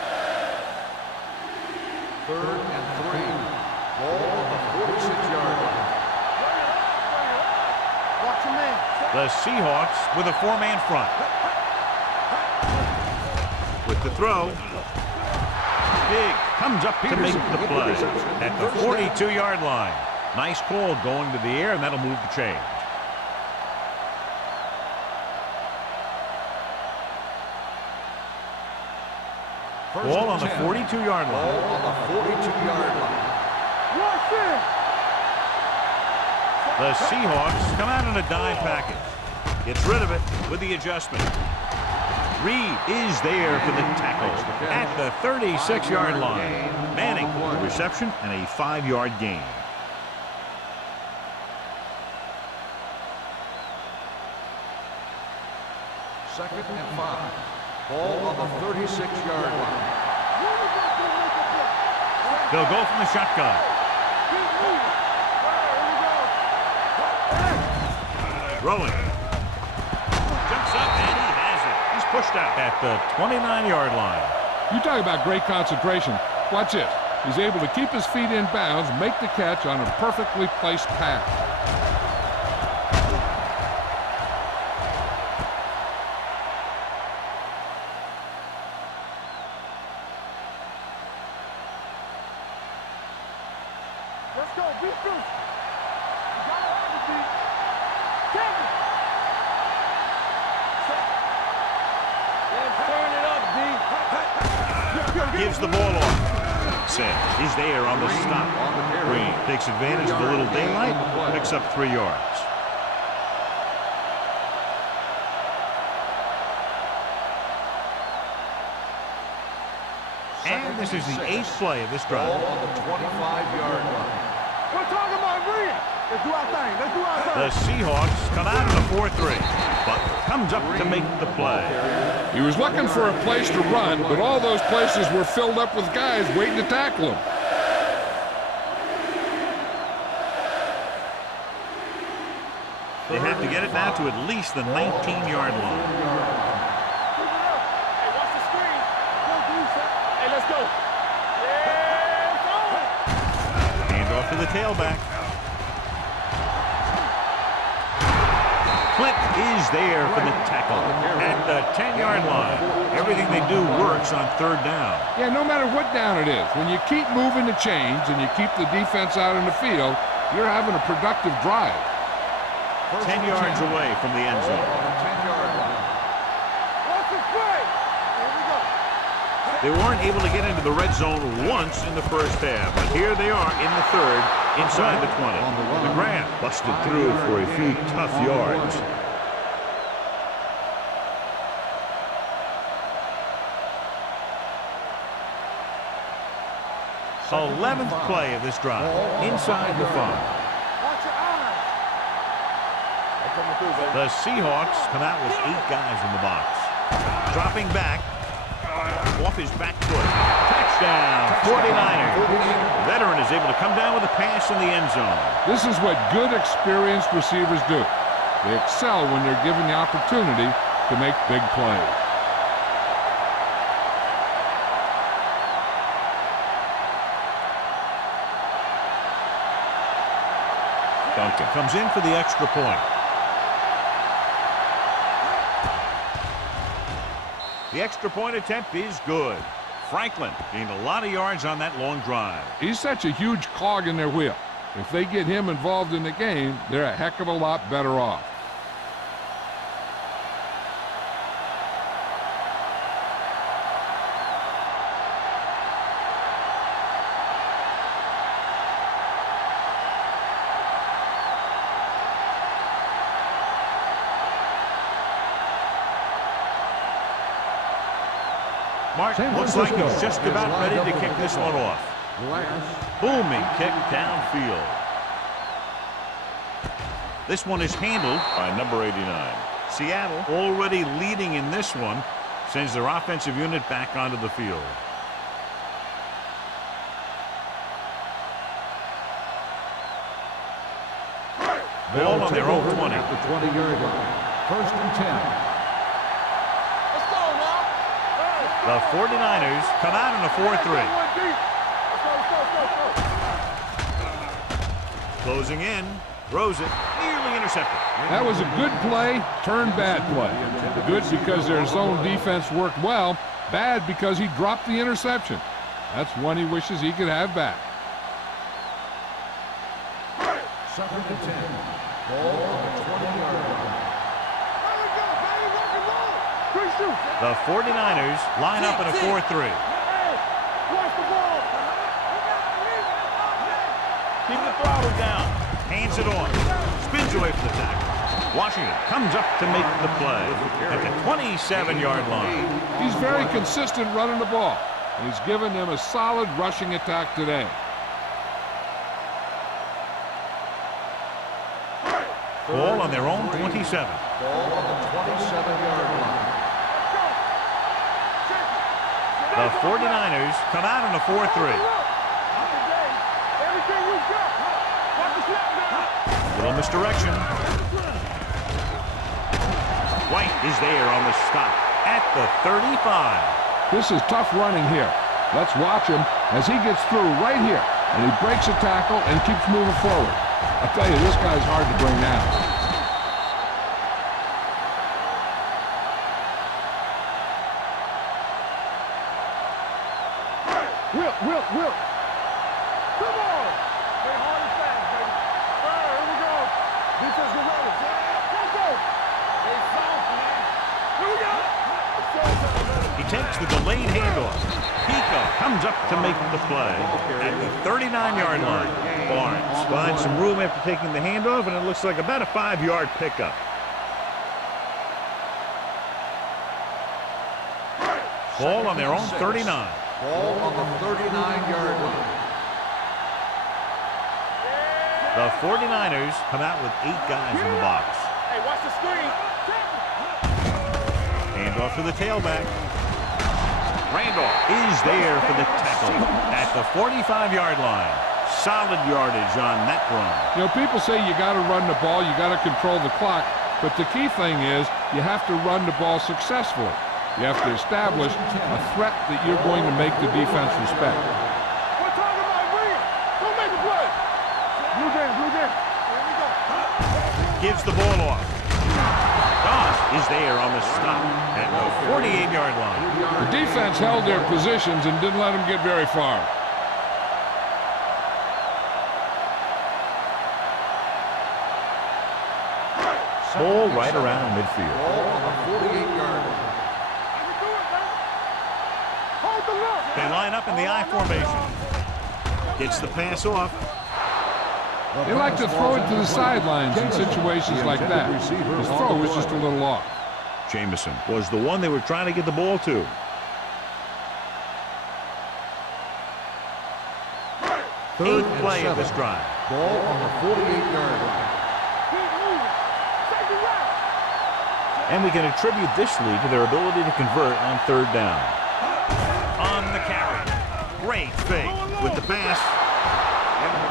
3rd and 3. Ball on the 46-yard line. Watch your man. The Seahawks with a 4-man front. With the throw. Big comes up to make the play at the 42-yard line. Nice call going to the air, and that'll move the chains. Ball on the 42-yard line. Ball on the 42-yard line. Watch it. The Seahawks come out in a dime package. Gets rid of it with the adjustment. Reed is there for the tackle at the 36-yard line. Manning, the reception, and a 5-yard gain. Second and 5. Ball on the 36-yard line. They'll go from the shotgun. Throwing. Jumps up and he has it. He's pushed out at the 29-yard line. You talk about great concentration. Watch this. He's able to keep his feet in bounds, make the catch on a perfectly placed pass. Let's go. Be true. You got it on the beat. Kevin. Let's turn it up, D. Gives the ball off. Sims is there on the stop. Green takes advantage of the little daylight, picks up 3 yards. And this is the 8th play of this drive. Ball on the 25-yard line. We're talking about Green. Let's do our thing. Let's do our thing. The Seahawks come out in a 4-3. Butler comes up to make the play. He was looking for a place to run, but all those places were filled up with guys waiting to tackle him. They have to get it now to at least the 19-yard line. Hey, watch the screen. Go, dude. Hey, let's go. Yeah, Hand off to the tailback. Clint is there for the tackle at the 10-yard line. Everything they do works on 3rd down. Yeah, no matter what down it is, when you keep moving the chains and you keep the defense out in the field, you're having a productive drive. 10 yards away from the end zone. On the 10-yard line. watch the play. Here we go. They weren't able to get into the red zone once in the first half, but here they are in the 3rd, inside the 20. The grab busted through for a few tough yards. So 11th play of this drive, inside the 5. Watch your eyes. They're coming through, baby. The Seahawks come out with 8 guys in the box. Dropping back, off his back foot. Touchdown, 49ers. Veteran is able to come down with a pass in the end zone. This is what good, experienced receivers do. They excel when they're given the opportunity to make big plays. Duncan comes in for the extra point. The extra point attempt is good. Franklin gained a lot of yards on that long drive. He's such a huge cog in their wheel. If they get him involved in the game, they're a heck of a lot better off. Mark looks like he's just about ready to kick this one off. Glass. Booming kick downfield. This one is handled by number 89. Seattle already leading in this one, sends their offensive unit back onto the field. Ball on their own 20. At the 20-yard line. 1st and 10. Let's go now. The 49ers come out in a 4-3. Closing in, throws it, nearly intercepted. That was a good play, turned bad play. Good because their zone defense worked well, bad because he dropped the interception. That's one he wishes he could have back. 2nd and 10. Ball on the 20-yard line. The 49ers line up in a 4-3. Keep the throttle down. Hands it off. Spins away from the tackle. Washington comes up to make the play at the 27-yard line. He's very consistent running the ball. And he's given them a solid rushing attack today. Ball on their own 27. Ball on the 27-yard line. The 49ers come out in a 4-3. Little misdirection. White is there on the stop at the 35. This is tough running here. Let's watch him as he gets through right here. And he breaks a tackle and keeps moving forward. I tell you, this guy's hard to bring down. Will. Come on. Stay hard and fast, baby. All right, here we go. Defense is ready. Go. Hey, soft, man. Here we go. He takes the delayed handoff. Pico comes up to make the play at the 39-yard line. Barnes finds some room after taking the handoff, and it looks like about a 5-yard pickup. Ball on their own 39. Ball on the 39-yard line. The 49ers come out with 8 guys in the box. Hey, watch the screen. Handoff to the tailback. Randolph is there for the tackle at the 45-yard line. Solid yardage on that run. You know, people say you got to run the ball, you got to control the clock, but the key thing is you have to run the ball successfully. You have to establish a threat that you're going to make the defense respect. We're talking about William. Go make the play. Blue jam. Here we go. Gives the ball off. Goss is there on the stop at the 48-yard line. The defense held their positions and didn't let them get very far. Ball right around midfield. Ball on the 48-yard line. They line up in the I formation. Gets the pass off. They like to throw it to the sidelines in situations like that. His throw was just a little off. Jamison was the one they were trying to get the ball to. Eighth play of this drive. Ball on the 48-yard line. And we can attribute this lead to their ability to convert on 3rd down. On the carry. Great fake with the pass.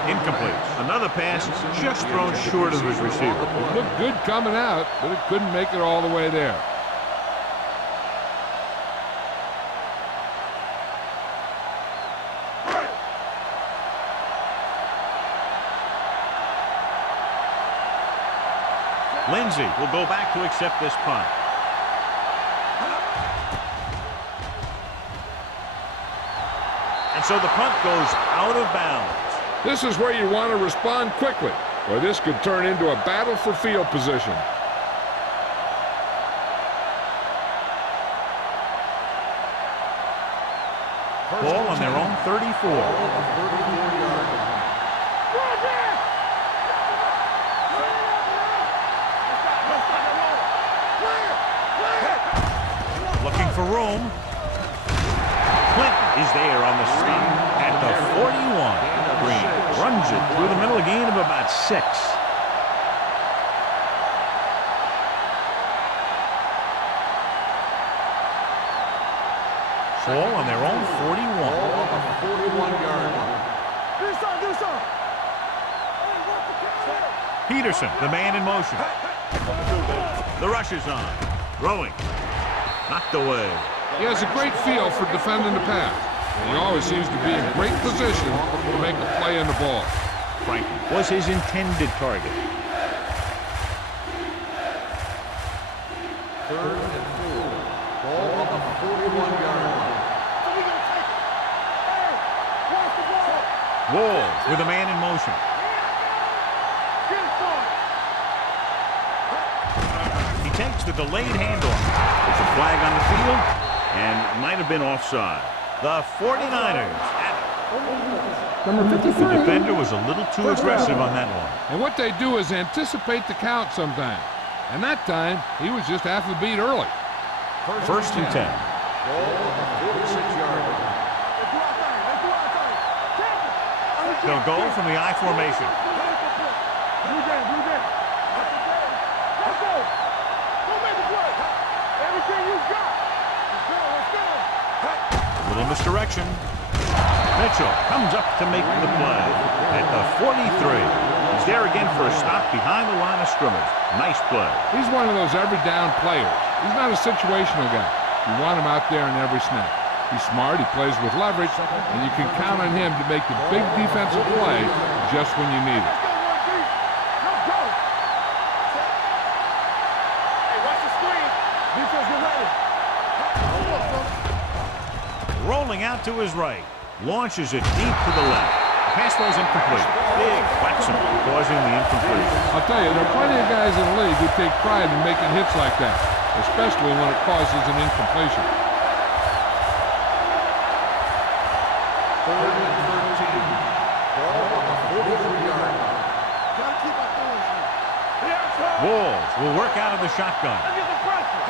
Incomplete. Another pass just thrown short of his receiver. It looked good coming out, but it couldn't make it all the way there. Lindsey will go back to accept this punt. And so the punt goes out of bounds. This is where you want to respond quickly, or this could turn into a battle for field position. Ball on their own 34. Looking for room. Clinton is there on the stop at the the 41. Green runs it through the middle, a gain of about 6. Ball on their own 41. Ball on the 41-yard line. Do something. Peterson, the man in motion. The rush is on. Throwing. Knocked away. He has a great feel for defending the pass. And he always seems to be in great position to make a play on the ball. Franklin was his intended target. 3rd and 4. Ball on the 41-yard line. Walls with a man in motion. He takes the delayed handoff. There's a flag on the field, and might have been offside. The 49ers have it. Number 53. The defender was a little too aggressive on that one. And what they do is anticipate the count sometimes. And that time, he was just half a beat early. First and 10. Ball on the 46-yard line. They'll go from the I formation. Blue game. Let's go. Go make the play. Everything you got. Let's go. A little misdirection. Mitchell comes up to make the play at the 43. He's there again for a stop behind the line of scrimmage. Nice play. He's one of those every down players. He's not a situational guy. You want him out there in every snap. He's smart, he plays with leverage, and you can count on him to make the big defensive play just when you need it. Let's go. Hey, watch the screen. Defense, get ready. Rolling out to his right. Launches it deep to the left. The pass throw is incomplete. Big flexible, causing the incompletion. I'll tell you, there are plenty of guys in the league who take pride in making hits like that, especially when it causes an incompletion. 3rd and 13. Ball on the 43-yard line. Gotta keep our throwing here. Walls will work out of the shotgun. Get the pressure.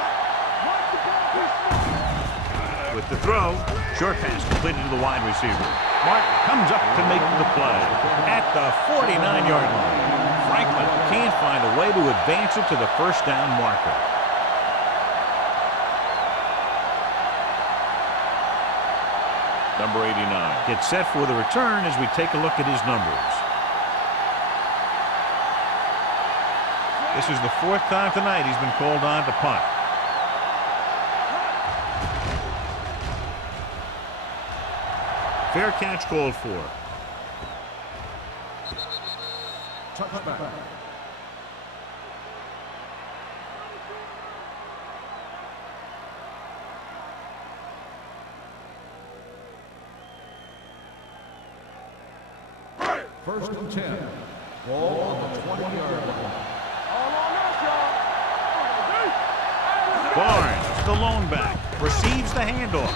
Watch the ball. With the throw, short pass completed to the wide receiver. Martin comes up to make the play at the 49-yard line. Franklin can't find a way to advance it to the first down marker. Number 89 gets set for the return as we take a look at his numbers. This is the 4th time tonight he's been called on to punt. Fair catch called for. Touchback. First and 10. Ball on the 20-yard line. All on us, y'all. Barnes, the lone back, receives the handoff.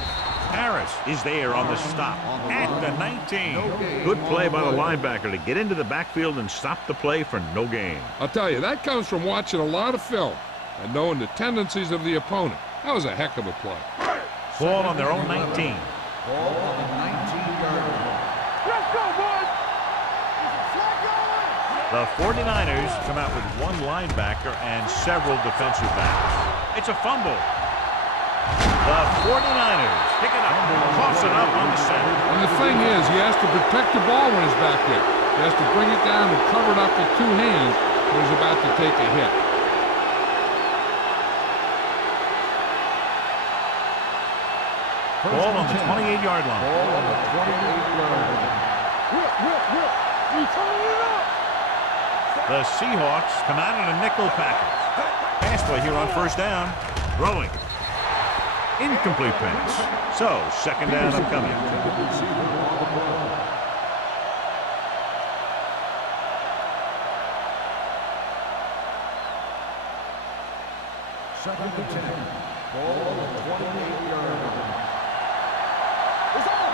Harris is there on the stop at the 19. Good play by the linebacker to get into the backfield and stop the play for no gain. I'll tell you, that comes from watching a lot of film and knowing the tendencies of the opponent. That was a heck of a play. Ball on their own 19. Ball on the 19-yard line. Let's go, boys. The 49ers come out with one linebacker and several defensive backs. It's a fumble. The 49ers pick it up, toss it up on the center. And the thing is, he has to protect the ball when he's back there. He has to bring it down and cover it up with 2 hands when he's about to take a hit. Ball on the 28-yard line. Ball on the 28-yard line. Whip. You turning it up. The Seahawks come out in a nickel package. Pass play here on first down. Throwing. Incomplete pass. So, second down upcoming. Second and 10. Ball on the 28-yard line. It's on.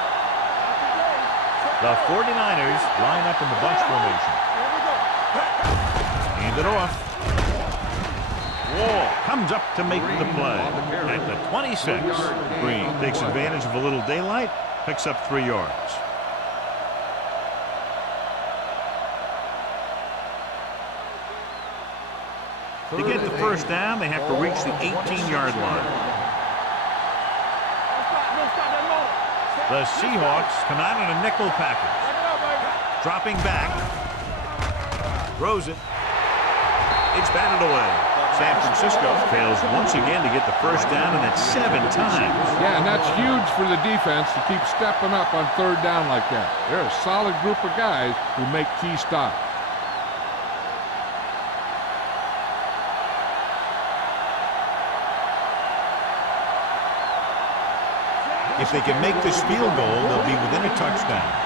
The 49ers line up in the bunch formation. Here we go. Hand it off. Wall comes up to make the play at the 26. Green takes advantage of a little daylight, picks up 3 yards. To get the first down, they have to reach the 18-yard line. The Seahawks come out in a nickel package. Dropping back. Throws it. It's batted away. San Francisco fails once again to get the first down, and that's 7 times. Yeah, and that's huge for the defense to keep stepping up on third down like that. They're a solid group of guys who make key stops. If they can make this field goal, they'll be within a touchdown.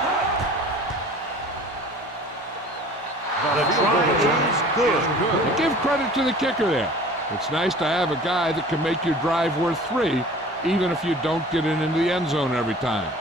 The try is good. And give credit to the kicker there. It's nice to have a guy that can make your drive worth 3, even if you don't get it into the end zone every time.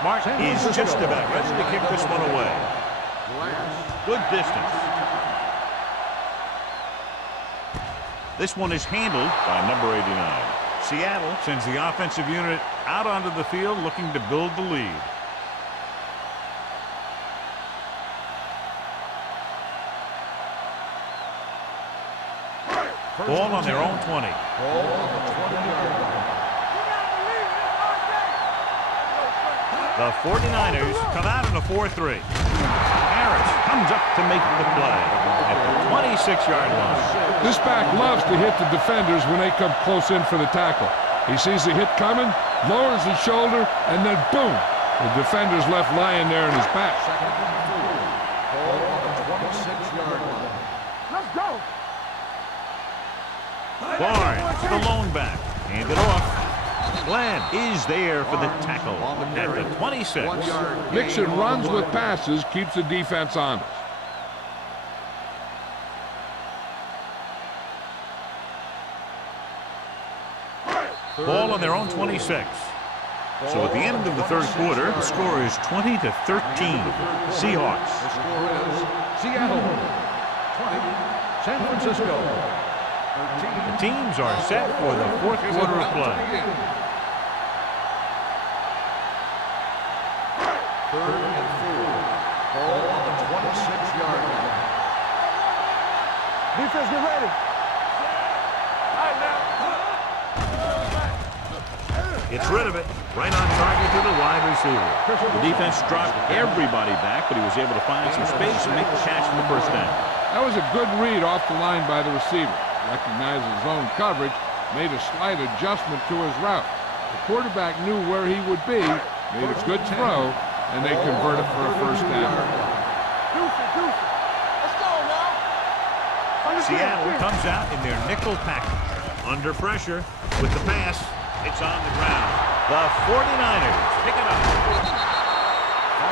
Martin is just about ready to kick this one away. Good distance. This one is handled by number 89. Seattle sends the offensive unit out onto the field looking to build the lead. Ball on their own 20. Ball on the 20-yard line. The 49ers come out in a 4-3. Harris comes up to make the play at the 26-yard line. This back loves to hit the defenders when they come close in for the tackle. He sees the hit coming, lowers his shoulder, and then boom, the defender's left lying there in his back. Second and 4. Ball on the 26-yard line. Let's go. Barnes, the lone back, hand it off. Glenn is there for the tackle at the 26. Mixon runs with passes, keeps the defense honest. Ball on their own 26. So at the end of the third quarter, the score is 20-13. Seahawks. The score is Seattle 20, San Francisco 13. The teams are set for the fourth quarter of play. Third and 4. Ball on the 26-yard line. Defense, get ready. Gets rid of it. Right on target to the wide receiver. The defense dropped everybody back, but he was able to find some space and make the catch for the first down. That was a good read off the line by the receiver. Recognized his zone coverage, made a slight adjustment to his route. The quarterback knew where he would be, made a good throw, and they converted for a first down. Let's go now. Seattle comes out in their nickel package. Under pressure with the pass. It's on the ground. The 49ers pick it up.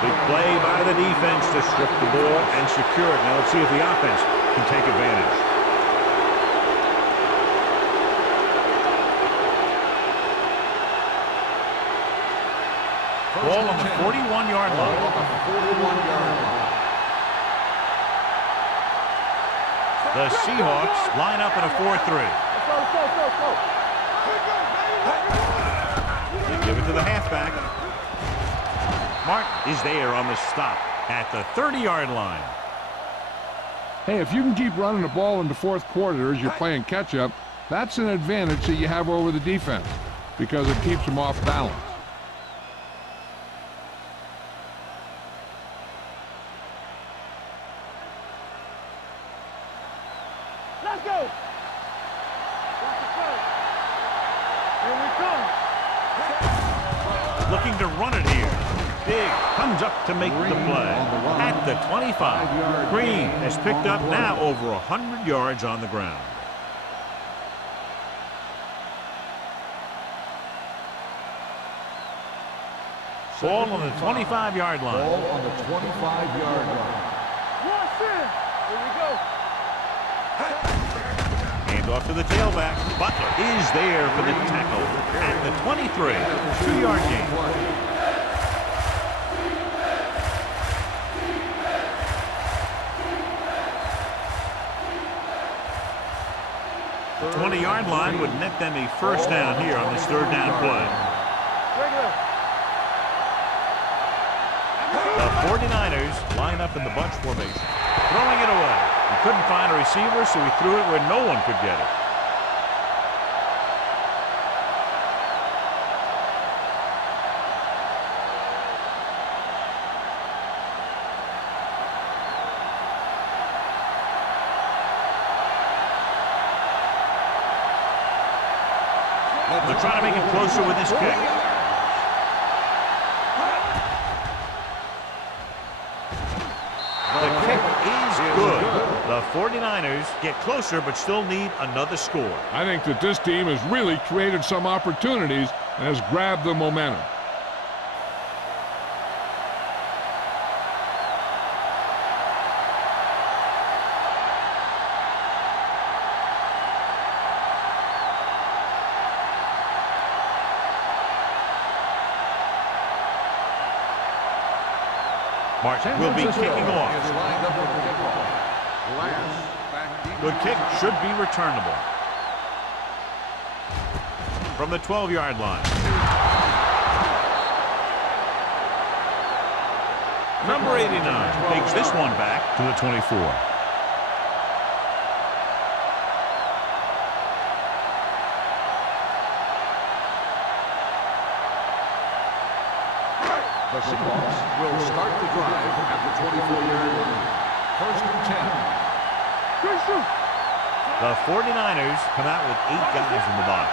Big play by the defense to strip the ball and secure it. Now let's see if the offense can take advantage. Ball on the 41-yard line. The Seahawks line up in a 4-3. They give it to the halfback. Martin is there on the stop at the 30-yard line. Hey, if you can keep running the ball in the fourth quarter as you're playing catch-up, that's an advantage that you have over the defense because it keeps them off balance. Let's go. Here we come. Looking to run it here. Big comes up to make the play at the 25. Green has picked up now over 100 yards on the ground. Ball on the 25-yard line. Ball on the 25-yard line. Here we go. Hand off to the tailback. Butler is there for the tackle at the 23. 2-yard gain. 20-yard line would net them a first down here on this third down play. The 49ers line up in the bunch formation. Throwing it away. He couldn't find a receiver, so he threw it where no one could get it. They're trying to make it closer with this kick. The kick is good. The 49ers get closer but still need another score. I think that this team has really created some opportunities and has grabbed the momentum. Martin will be kicking off. Good kick, should be returnable. From the 12-yard line. Number 89 takes this one back to the 24. The Seahawks will start the drive at the 24-yard line. First and 10. The 49ers come out with 8 guys in the box.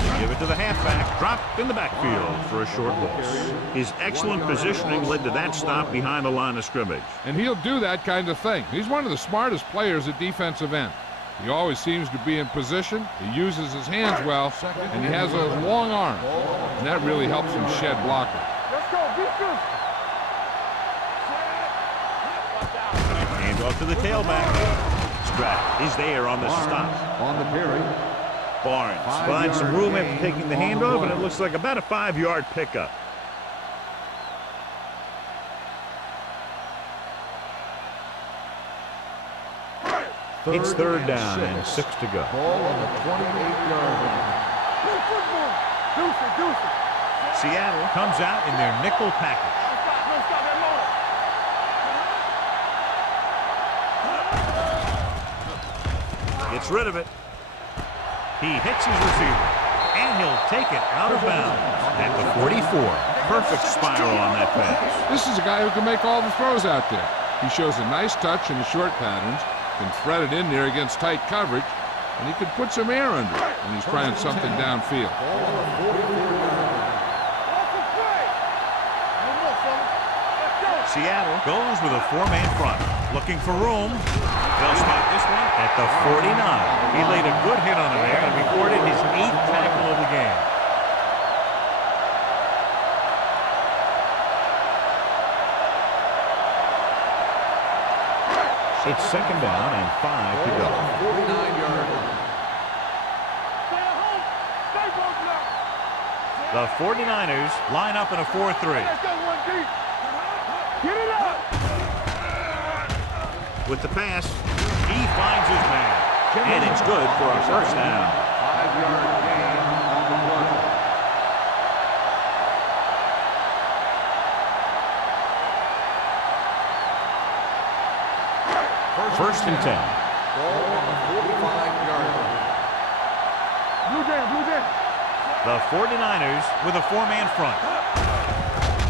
They give it to the halfback, dropped in the backfield for a short loss. His excellent positioning led to that stop behind the line of scrimmage. And he'll do that kind of thing. He's one of the smartest players at defensive end. He always seems to be in position, he uses his hands well, and he has those long arms. And that really helps him shed blockers. Let's go, defense. Hand off to the tailback. Strat is there on the stop. On the carry. Barnes finds some room after taking the handoff, and it looks like about a 5-yard pickup. It's third down and 6 to go. Ball on the 28-yard line. Seattle comes out in their nickel package. Gets rid of it. He hits his receiver, and he'll take it out of bounds at the 44. Perfect spiral on that pass. This is a guy who can make all the throws out there. He shows a nice touch in the short patterns, can thread it in there against tight coverage, and he can put some air under it when he's trying something downfield. Seattle goes with a 4-man front, looking for room. They'll stop this one at the 49. He laid a good hit on him there and recorded his 8th tackle of the game. It's second down and 5 to go. 49-yard line. The 49ers line up in a 4-3. Get it up. With the pass, he finds his man. And it's good for a first down. 5-yard gain on the play. First and 10. Ball on the 45-yard line. Blue jam. The 49ers with a 4-man front.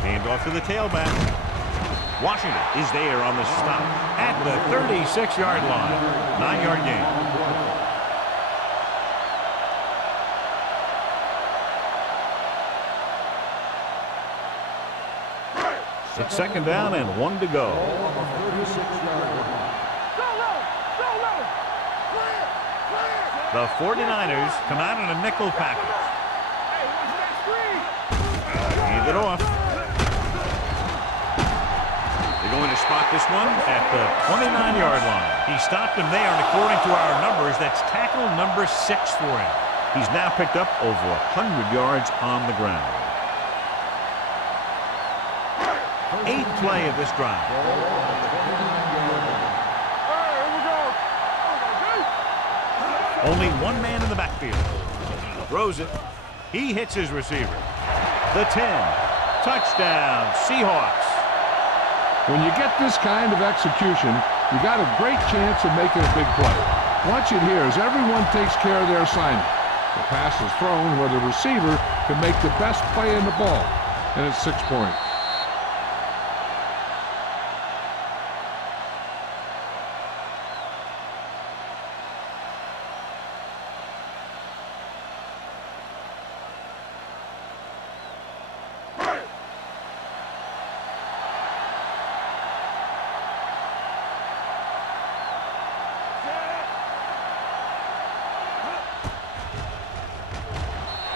Hand off to the tailback. Washington is there on the stop at the 36-yard line. 9-yard gain. It's second down and 1 to go. Ball on the 36-yard line. The 49ers come out in a nickel package. Hand it off. They're going to spot this one at the 29-yard line. He stopped him there, and according to our numbers, that's tackle number 6 for him. He's now picked up over 100 yards on the ground. 8th play of this drive. Only one man in the backfield. Throws it. He hits his receiver. The 10. Touchdown, Seahawks. When you get this kind of execution, you got a great chance of making a big play. Watch it here as everyone takes care of their assignment. The pass is thrown where the receiver can make the best play in the ball, and it's 6 points.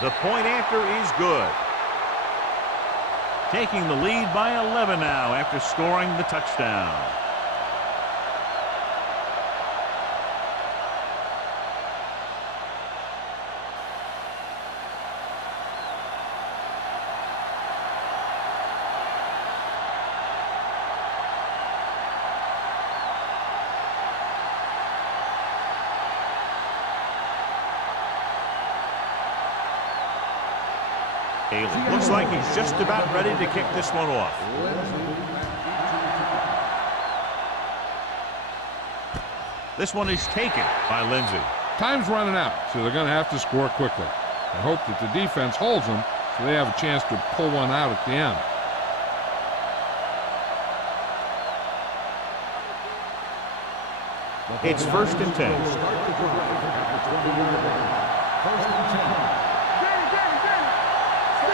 The point after is good. Taking the lead by 11 now after scoring the touchdown. Looks like he's just about ready to kick this one off. This one is taken by Lindsey. Time's running out, so they're going to have to score quickly. I hope that the defense holds them so they have a chance to pull one out at the end. It's 1st and 10.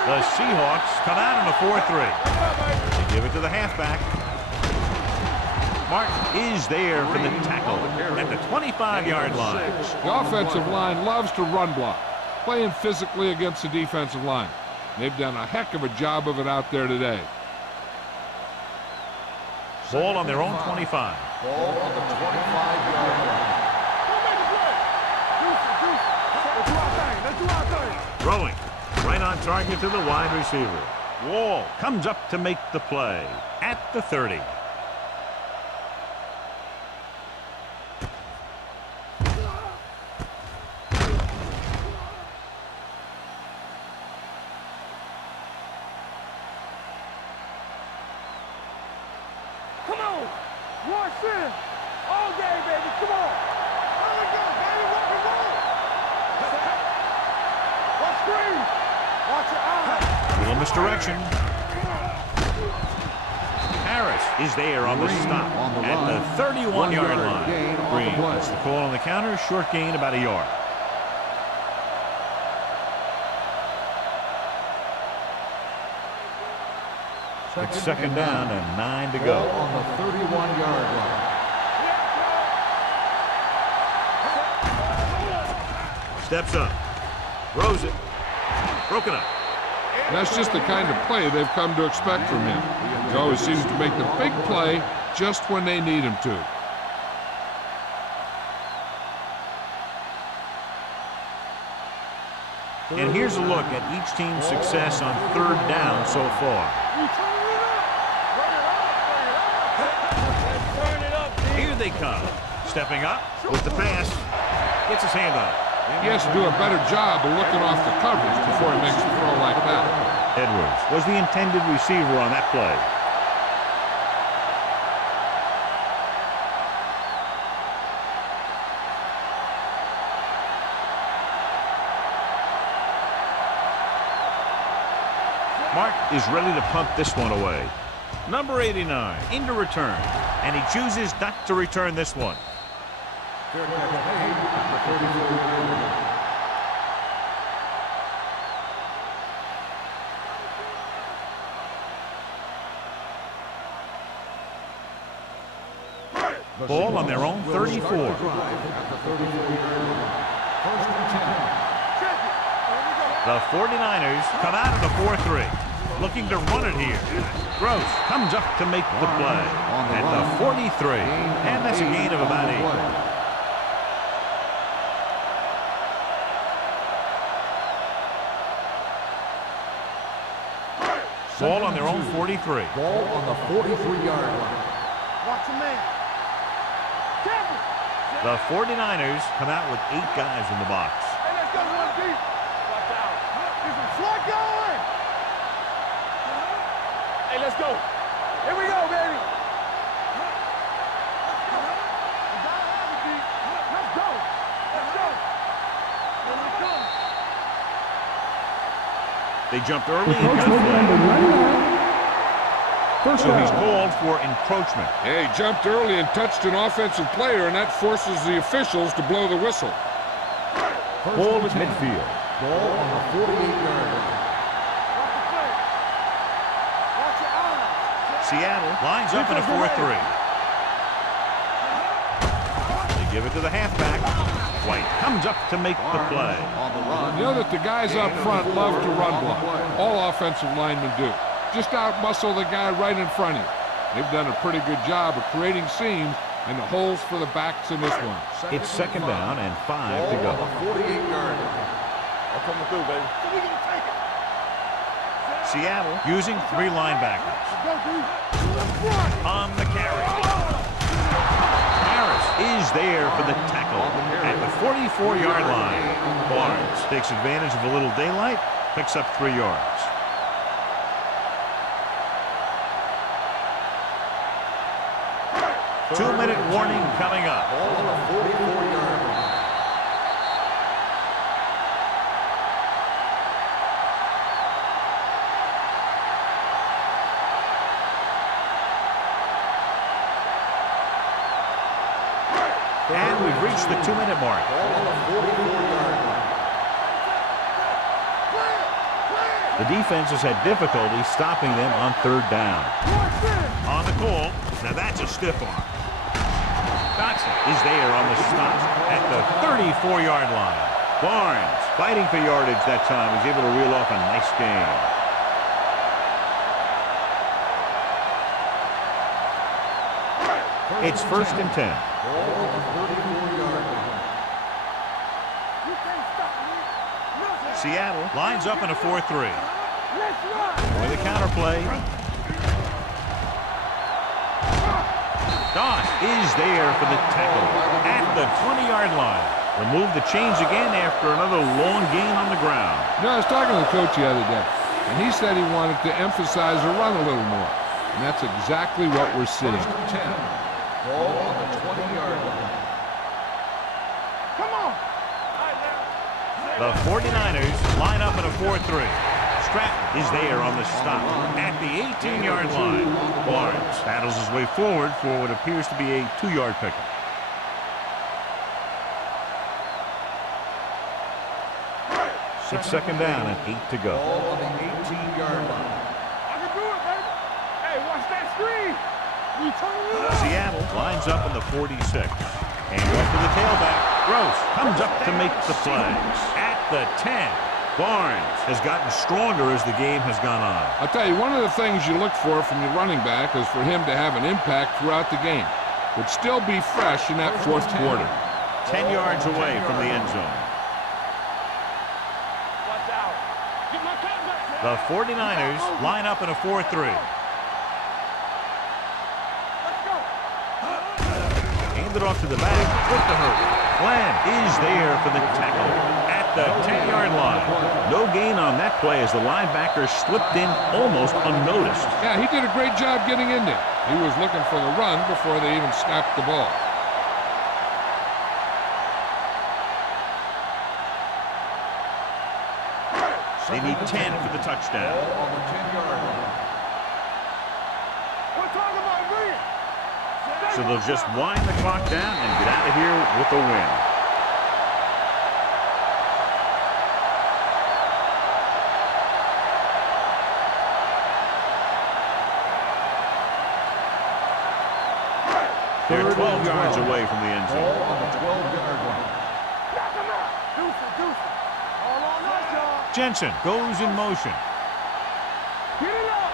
The Seahawks come out in a 4-3. They give it to the halfback. Martin is there for the tackle at the 25-yard line. The offensive line loves to run block, playing physically against the defensive line. They've done a heck of a job of it out there today. Ball on their own 25. Ball on the 25-yard line. Throwing. Right on target to the wide receiver. Wall comes up to make the play at the 30. Come on. One center. All day, baby. Come on. There we go, baby. Rock and roll. One screen. Watch your eyes. Little misdirection. Harris is there on the stop at the 31-yard line. Green gets the call on the counter. Short gain about a yard. It's 2nd down and 9 to go. On the 31-yard line. Steps up. Throws it. Broken up. That's just the kind of play they've come to expect from him. He always seems to make the big play just when they need him to. And here's a look at each team's success on 3rd down so far. Here they come. Stepping up with the pass. Gets his hand on it. He has to do a better job of looking off the coverage before he makes a throw like that. Edwards was the intended receiver on that play. Mark is ready to punt this one away. Number 89 into return, and he chooses not to return this one. Ball on their own 34. The 49ers come out of the 4-3, looking to run it here. Gross comes up to make the play at the 43, and that's a gain of about 8. Ball on their own 43. Ball on the 43-yard line. Watch your man. Careful. The 49ers come out with 8 guys in the box. Hey, let's go one deep. Watch out. Get some slot going. Hey, let's go. Here we go, baby. We gotta have it, deep. Let's go. Let's go. Here we come. They jumped early and Approach got move number flagged. 99. First So he's down. called for encroachment. Yeah, he jumped early and touched an offensive player, and that forces the officials to blow the whistle. Ball is midfield. Ball on the 48-yard line. Watch the play. Watch your eyes. Seattle lines up in a 4-3. They give it to the halfback. White comes up to make the play. On the run. You know that the guys up front love to run block. All offensive linemen do. Just out-muscle the guy right in front of you. They've done a pretty good job of creating seams and the holes for the backs in this one. It's second down and 5 to Ball go. on the 48-yard line. I'm coming through, baby. We gonna take it. Seattle using 3 linebackers. Go, dude. To the front. On the carry. Harris is there for the tackle at the 44-yard line. Barnes takes advantage of a little daylight, picks up 3 yards. Two-minute warning coming up. Ball on the 44-yard line. And we've reached the 2-minute mark. Ball on the 44-yard line. The defense has had difficulty stopping them on 3rd down. On the call, now that's a stiff arm. Dotson is there on the stop at the 34-yard line. Barnes fighting for yardage that time, was able to reel off a nice gain. It's 1st and 10. Ball on the 34-yard line. You can't stop me. Nothing. Seattle lines up in a 4-3. Let's run. With a counterplay. Doss is there for the tackle at the 20-yard line. Remove the chains again after another long gain on the ground. You know, I was talking to the coach the other day, and he said he wanted to emphasize the run a little more. And that's exactly what we're seeing. 1st and 10. Ball on the 20-yard line. Come on. The 49ers line up in a 4-3. Stratton is there on the stop at the 18-yard line. Barnes battles his way forward for what appears to be a 2-yard pickup. It's second down and 8 to go. Ball on the 18-yard line. I can do it, baby. Hey, watch that screen. We turn it up. Seattle lines up in the 46. And off to the tailback. Gross comes up to make the play at the 10. Barnes has gotten stronger as the game has gone on. I'll tell you, one of the things you look for from your running back is for him to have an impact throughout the game, but still be fresh in that 4th quarter. 10 yards away from the end zone. Watch out. Get my cut back. The 49ers line up in a 4-3. Let's go. Hand it off to the back with the hurt. Glenn is there for the tackle at the 10-yard line. No gain on that play as the linebacker slipped in almost unnoticed. Yeah, he did a great job getting in there. He was looking for the run before they even snapped the ball. They need 10 for the touchdown. Ball on the 10-yard line. We're talking about me. So they'll just wind the clock down and get out of here with a win. They're 12 yards away from the end Ball zone. on the 12-yard line. Knock him out. Deuce it. All on us, y'all. Jensen goes in motion. Get it up.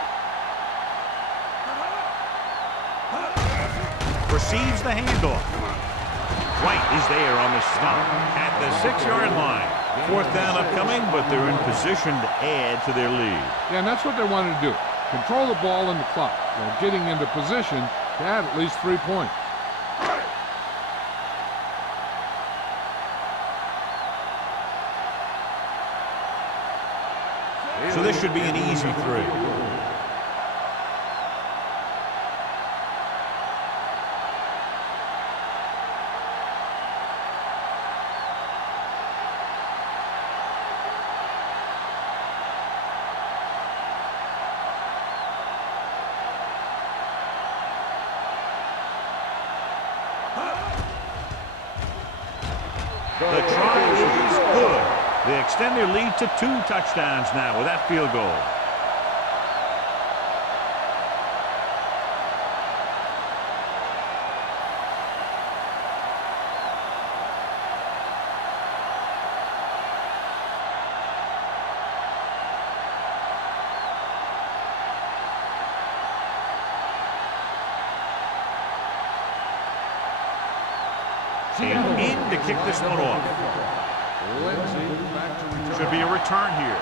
Receives the handoff. White is there on the stop at the 6-yard line. 4th down upcoming, but they're in position to add to their lead. Yeah, and that's what they wanted to do. Control the ball and the clock while getting into position to add at least 3 points. So this should be an easy 3. The try is good. They extend their lead to 2 touchdowns now with that field goal. In to kick this one off. Should be a return here.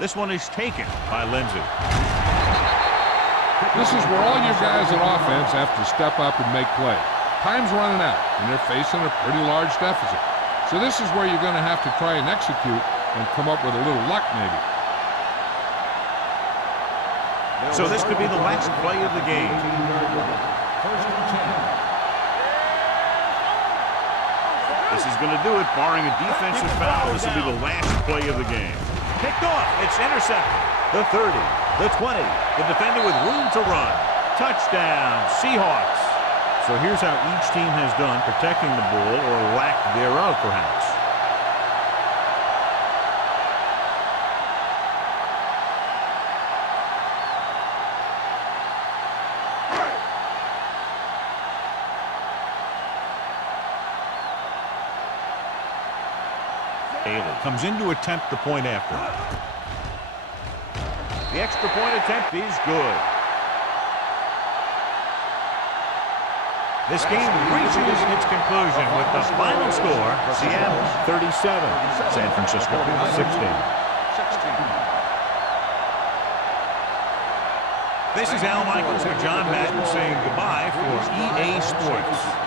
This one is taken by Lindsey. This is where all your guys on offense have to step up and make plays. Time's running out, and they're facing a pretty large deficit. So this is where you're going to have to try and execute and come up with a little luck maybe. So this could be the last play of the game. First and 10. This is going to do it, barring a defensive foul. This will be the last play of the game. Picked off. It's intercepted. The 30, the 20, the defender with room to run. Touchdown, Seahawks. So here's how each team has done protecting the ball, or lack thereof, perhaps. Comes in to attempt the point after. The extra point attempt is good. This game reaches its conclusion with the final score, Seattle 37, San Francisco 16. This is Al Michaels for John Madden saying goodbye for EA Sports.